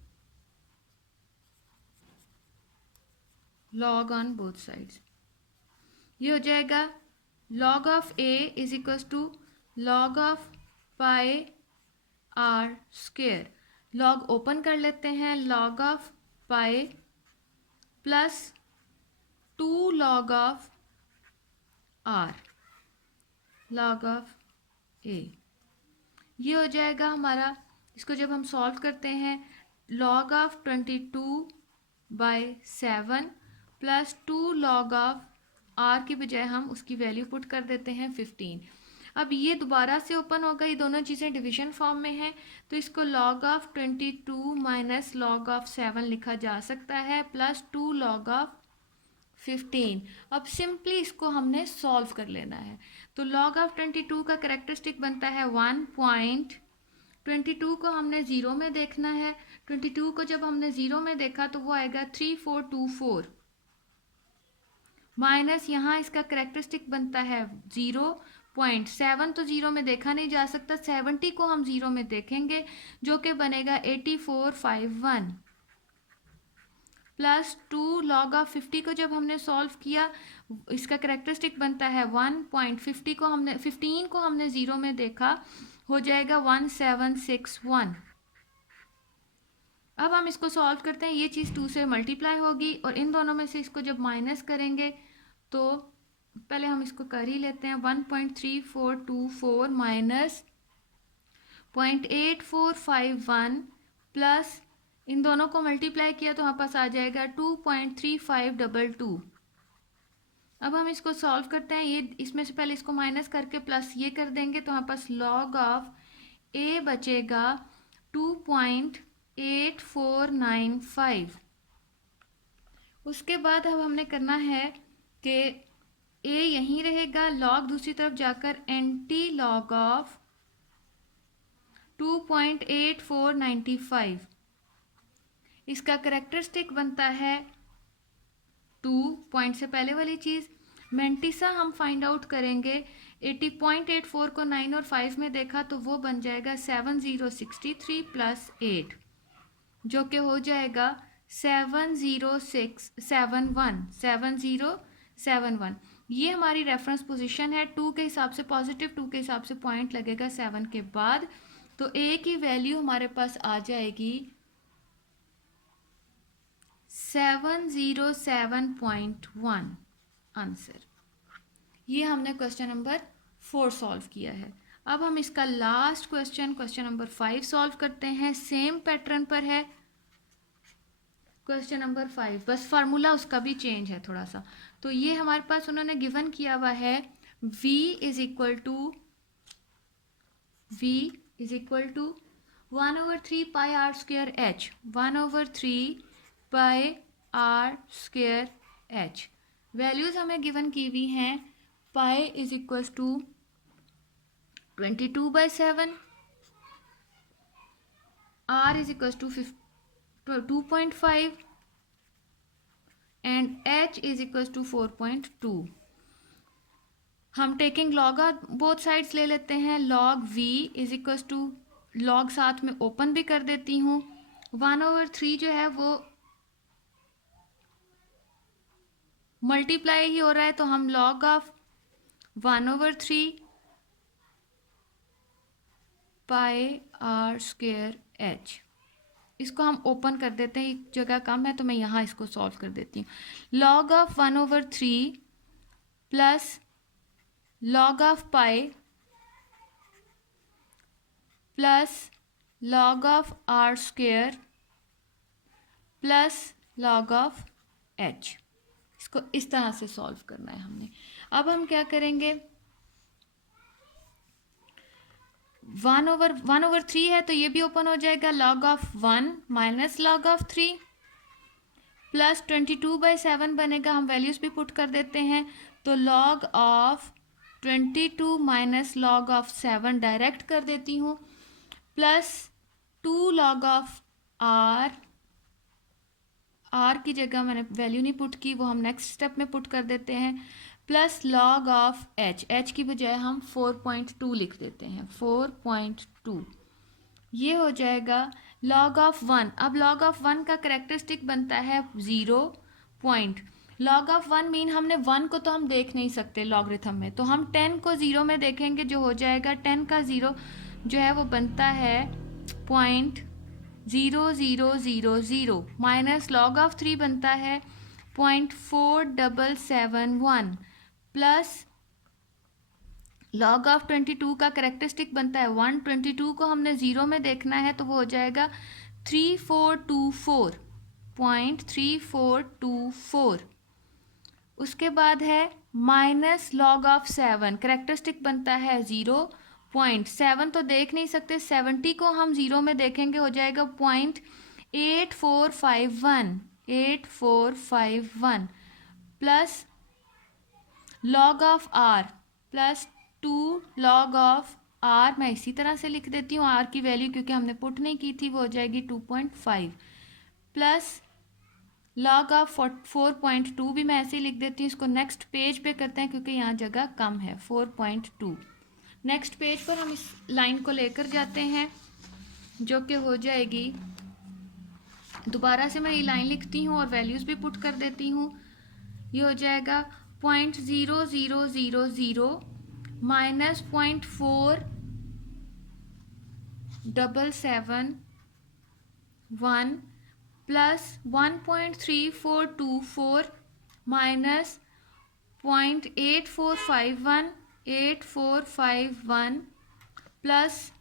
log on both sides, ये हो जाएगा log of a is equals to log of pi r square। log open कर लेते हैं, log of pi plus 2 log of r, log of a, ये हो जाएगा हमारा। इसको जब हम सॉल्व करते हैं, log of 22/7 plus 2 log of r की बजाय हम उसकी वैल्यू पुट कर देते हैं 15। अब ये दोबारा से ओपन होगा, ये दोनों चीज़ें डिवीजन फॉर्म में हैं, तो इसको log of 22 minus log of 7 लिखा जा सकता है प्लस 2 log ऑफ 15। अब सिंपली इसको हमने सॉल्व कर लेना है, तो log ऑफ 22 का करेक्टरिस्टिक बनता है 1.22 को हमने ज़ीरो में देखना है, 22 को जब हमने ज़ीरो में देखा तो वो आएगा 3424 माइनस यहाँ इसका करेक्टरिस्टिक बनता है 0.7, तो ज़ीरो में देखा नहीं जा सकता, 70 को हम ज़ीरो में देखेंगे जो कि बनेगा 8451 प्लस 2 log ऑफ 50 को जब हमने सॉल्व किया इसका करेक्टरिस्टिक बनता है 1.50 को हमने 15 को हमने ज़ीरो में देखा, हो जाएगा 1761। अब हम इसको सॉल्व करते हैं, ये चीज़ 2 से मल्टीप्लाई होगी और इन दोनों में से इसको जब माइनस करेंगे तो पहले हम इसको कर ही लेते हैं, 1.3424 माइनस 0.8451 प्लस इन दोनों को मल्टीप्लाई किया तो हमारे पास आ जाएगा 2.3522। अब हम इसको सॉल्व करते हैं, ये इसमें से पहले इसको माइनस करके प्लस ये कर देंगे तो हमारे पास log ऑफ a बचेगा 2.8495। उसके बाद अब हमने करना है कि ए यहीं रहेगा, लॉग दूसरी तरफ जाकर एंटी लॉग ऑफ 2.8495, इसका करेक्टरिस्टिक बनता है 2 पॉइंट से पहले वाली चीज़। मेंटिसा हम फाइंड आउट करेंगे, 80.84 को 9 और 5 में देखा तो वो बन जाएगा 7063 प्लस 8, जो कि हो जाएगा 7071। ये हमारी रेफरेंस पोजीशन है। 2 के हिसाब से पॉजिटिव, 2 के हिसाब से पॉइंट लगेगा 7 के बाद, तो ए की वैल्यू हमारे पास आ जाएगी 707.1 आंसर। ये हमने क्वेश्चन नंबर 4 सॉल्व किया है। अब हम इसका लास्ट क्वेश्चन नंबर 5 सॉल्व करते हैं। सेम पैटर्न पर है क्वेश्चन नंबर 5, बस फार्मूला उसका भी चेंज है थोड़ा सा। तो ये हमारे पास उन्होंने गिवन किया हुआ है v is equal to 1/3 pi r square h, 1/3 pi r square h. Values हमें गिवन की हुई हैं, pi is equal to 22/7, r is equal to 2.5 and h is equal to 4.2। हम टेकिंग लॉग बोथ साइड्स ले लेते हैं। Log v is equal to, log साथ में ओपन भी कर देती हूँ, 1/3 जो है वो मल्टीप्लाई ही हो रहा है, तो हम log of 1/3 pi r square h, इसको हम ओपन कर देते हैं, एक जगह कम है तो मैं यहाँ इसको सॉल्व कर देती हूँ। Log of 1/3 plus log of pi plus log of r square plus log of h, इसको इस तरह से सॉल्व करना है हमने। अब हम क्या करेंगे, 1/3 है तो ये भी ओपन हो जाएगा, log of 1 minus log of 3 plus 22/7 बनेगा। हम वैल्यूज भी पुट कर देते हैं, तो log of 22 minus log of 7 direct कर देती हूँ, प्लस 2 log ऑफ r की जगह मैंने वैल्यू नहीं पुट की, वो हम नेक्स्ट स्टेप में पुट कर देते हैं, प्लस लॉग ऑफ h की बजाय हम 4.2 लिख देते हैं, 4.2। ये हो जाएगा लॉग ऑफ 1। अब लॉग ऑफ 1 का करेक्टरिस्टिक बनता है 0 पॉइंट। लॉग ऑफ 1 मीन हमने 1 को तो हम देख नहीं सकते लॉगरिथम में, तो हम 10 को 0 में देखेंगे, जो हो जाएगा 10 का 0 जो है वो बनता है 0.0000 माइनस लॉग ऑफ 3 बनता है 0.4771 प्लस लॉग ऑफ 22 का करेक्टरिस्टिक बनता है 1। 22 को हमने 0 में देखना है तो वो हो जाएगा 3424.3424। उसके बाद है माइनस लॉग ऑफ 7, करेक्टरिस्टिक बनता है 0.7 तो देख नहीं सकते, 70 को हम 0 में देखेंगे, हो जाएगा 0.8451 plus log of r plus 2 log of r, मैं इसी तरह से लिख देती हूँ r की वैल्यू क्योंकि हमने पुट नहीं की थी, वो हो जाएगी 2.5 प्लस लॉग ऑफ 4.2 भी मैं ऐसे ही लिख देती हूँ। इसको नेक्स्ट पेज पे करते हैं क्योंकि यहाँ जगह कम है, 4.2। नेक्स्ट पेज पर हम इस लाइन को लेकर जाते हैं जो कि हो जाएगी, दोबारा से मैं ये लाइन लिखती हूँ और वैल्यूज़ भी पुट कर देती हूँ। ये हो जाएगा 0.0000 माइनस 0.4771 प्लस 1.3424 माइनस 0.8451 प्लस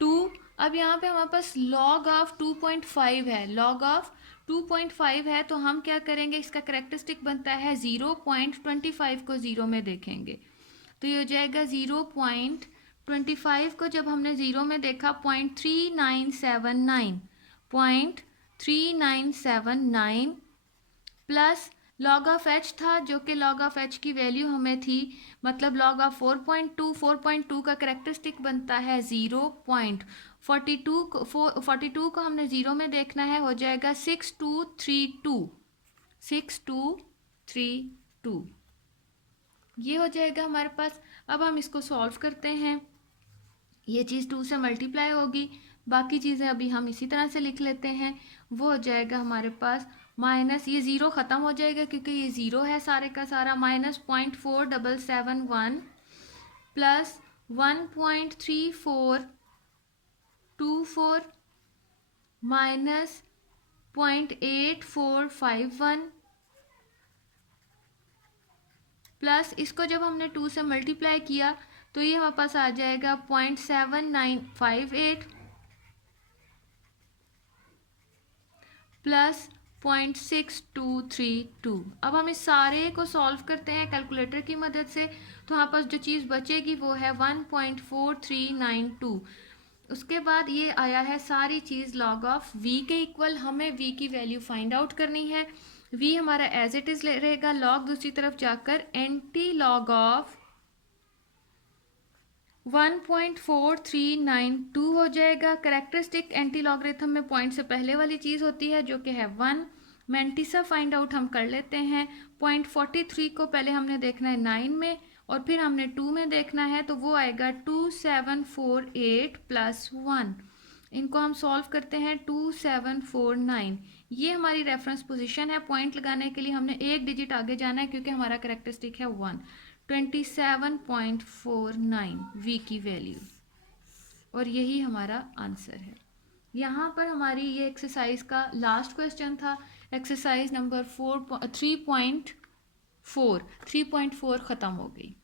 2। अब यहाँ पे हमारे पास log ऑफ 2.5 है, log ऑफ 2.5 है तो हम क्या करेंगे, इसका करेक्टरिस्टिक बनता है 0.25 को 0 में देखेंगे तो ये हो जाएगा 0.25 25 को जब हमने ज़ीरो में देखा 0.3979 प्लस लॉग ऑफ एच था, जो कि लॉग ऑफ एच की वैल्यू हमें थी, मतलब लॉग ऑफ 4.2 का करेक्टरिस्टिक बनता है 0.42 को हमने ज़ीरो में देखना है, हो जाएगा 6232 ये हो जाएगा हमारे पास। अब हम इसको सॉल्व करते हैं, ये चीज़ 2 से मल्टीप्लाई होगी, बाकी चीज़ें अभी हम इसी तरह से लिख लेते हैं। वो हो जाएगा हमारे पास माइनस, ये ज़ीरो ख़त्म हो जाएगा क्योंकि ये ज़ीरो है सारे का सारा, माइनस 0.4771 प्लस 1.3424 माइनस 0.8451 प्लस इसको जब हमने 2 से मल्टीप्लाई किया तो ये हमारे पास आ जाएगा 0.7958 प्लस 0.6232। अब हम इस सारे को सॉल्व करते हैं कैलकुलेटर की मदद से, तो हमारे पास जो चीज़ बचेगी वो है 1.4392। उसके बाद ये आया है सारी चीज़ लॉग ऑफ v के इक्वल, हमें v की वैल्यू फाइंड आउट करनी है। v हमारा एज इट इज़ रहेगा, लॉग दूसरी तरफ जाकर एंटी लॉग ऑफ 1.4392 हो जाएगा। करेक्टरिस्टिक एंटी लॉगरिथम में पॉइंट से पहले वाली चीज़ होती है जो कि है 1। मैंटिसा फाइंड आउट हम कर लेते हैं। 0.43 को पहले हमने देखना है 9 में और फिर हमने 2 में देखना है, तो वो आएगा 2748 प्लस 1। इनको हम सॉल्व करते हैं 2749। ये हमारी रेफरेंस पोजीशन है। पॉइंट लगाने के लिए हमने एक डिजिट आगे जाना है क्योंकि हमारा करेक्टरिस्टिक है 1। 27.49 v की वैल्यू, और यही हमारा आंसर है। यहाँ पर हमारी ये एक्सरसाइज का लास्ट क्वेश्चन था, एक्सरसाइज नंबर 3.4 ख़त्म हो गई।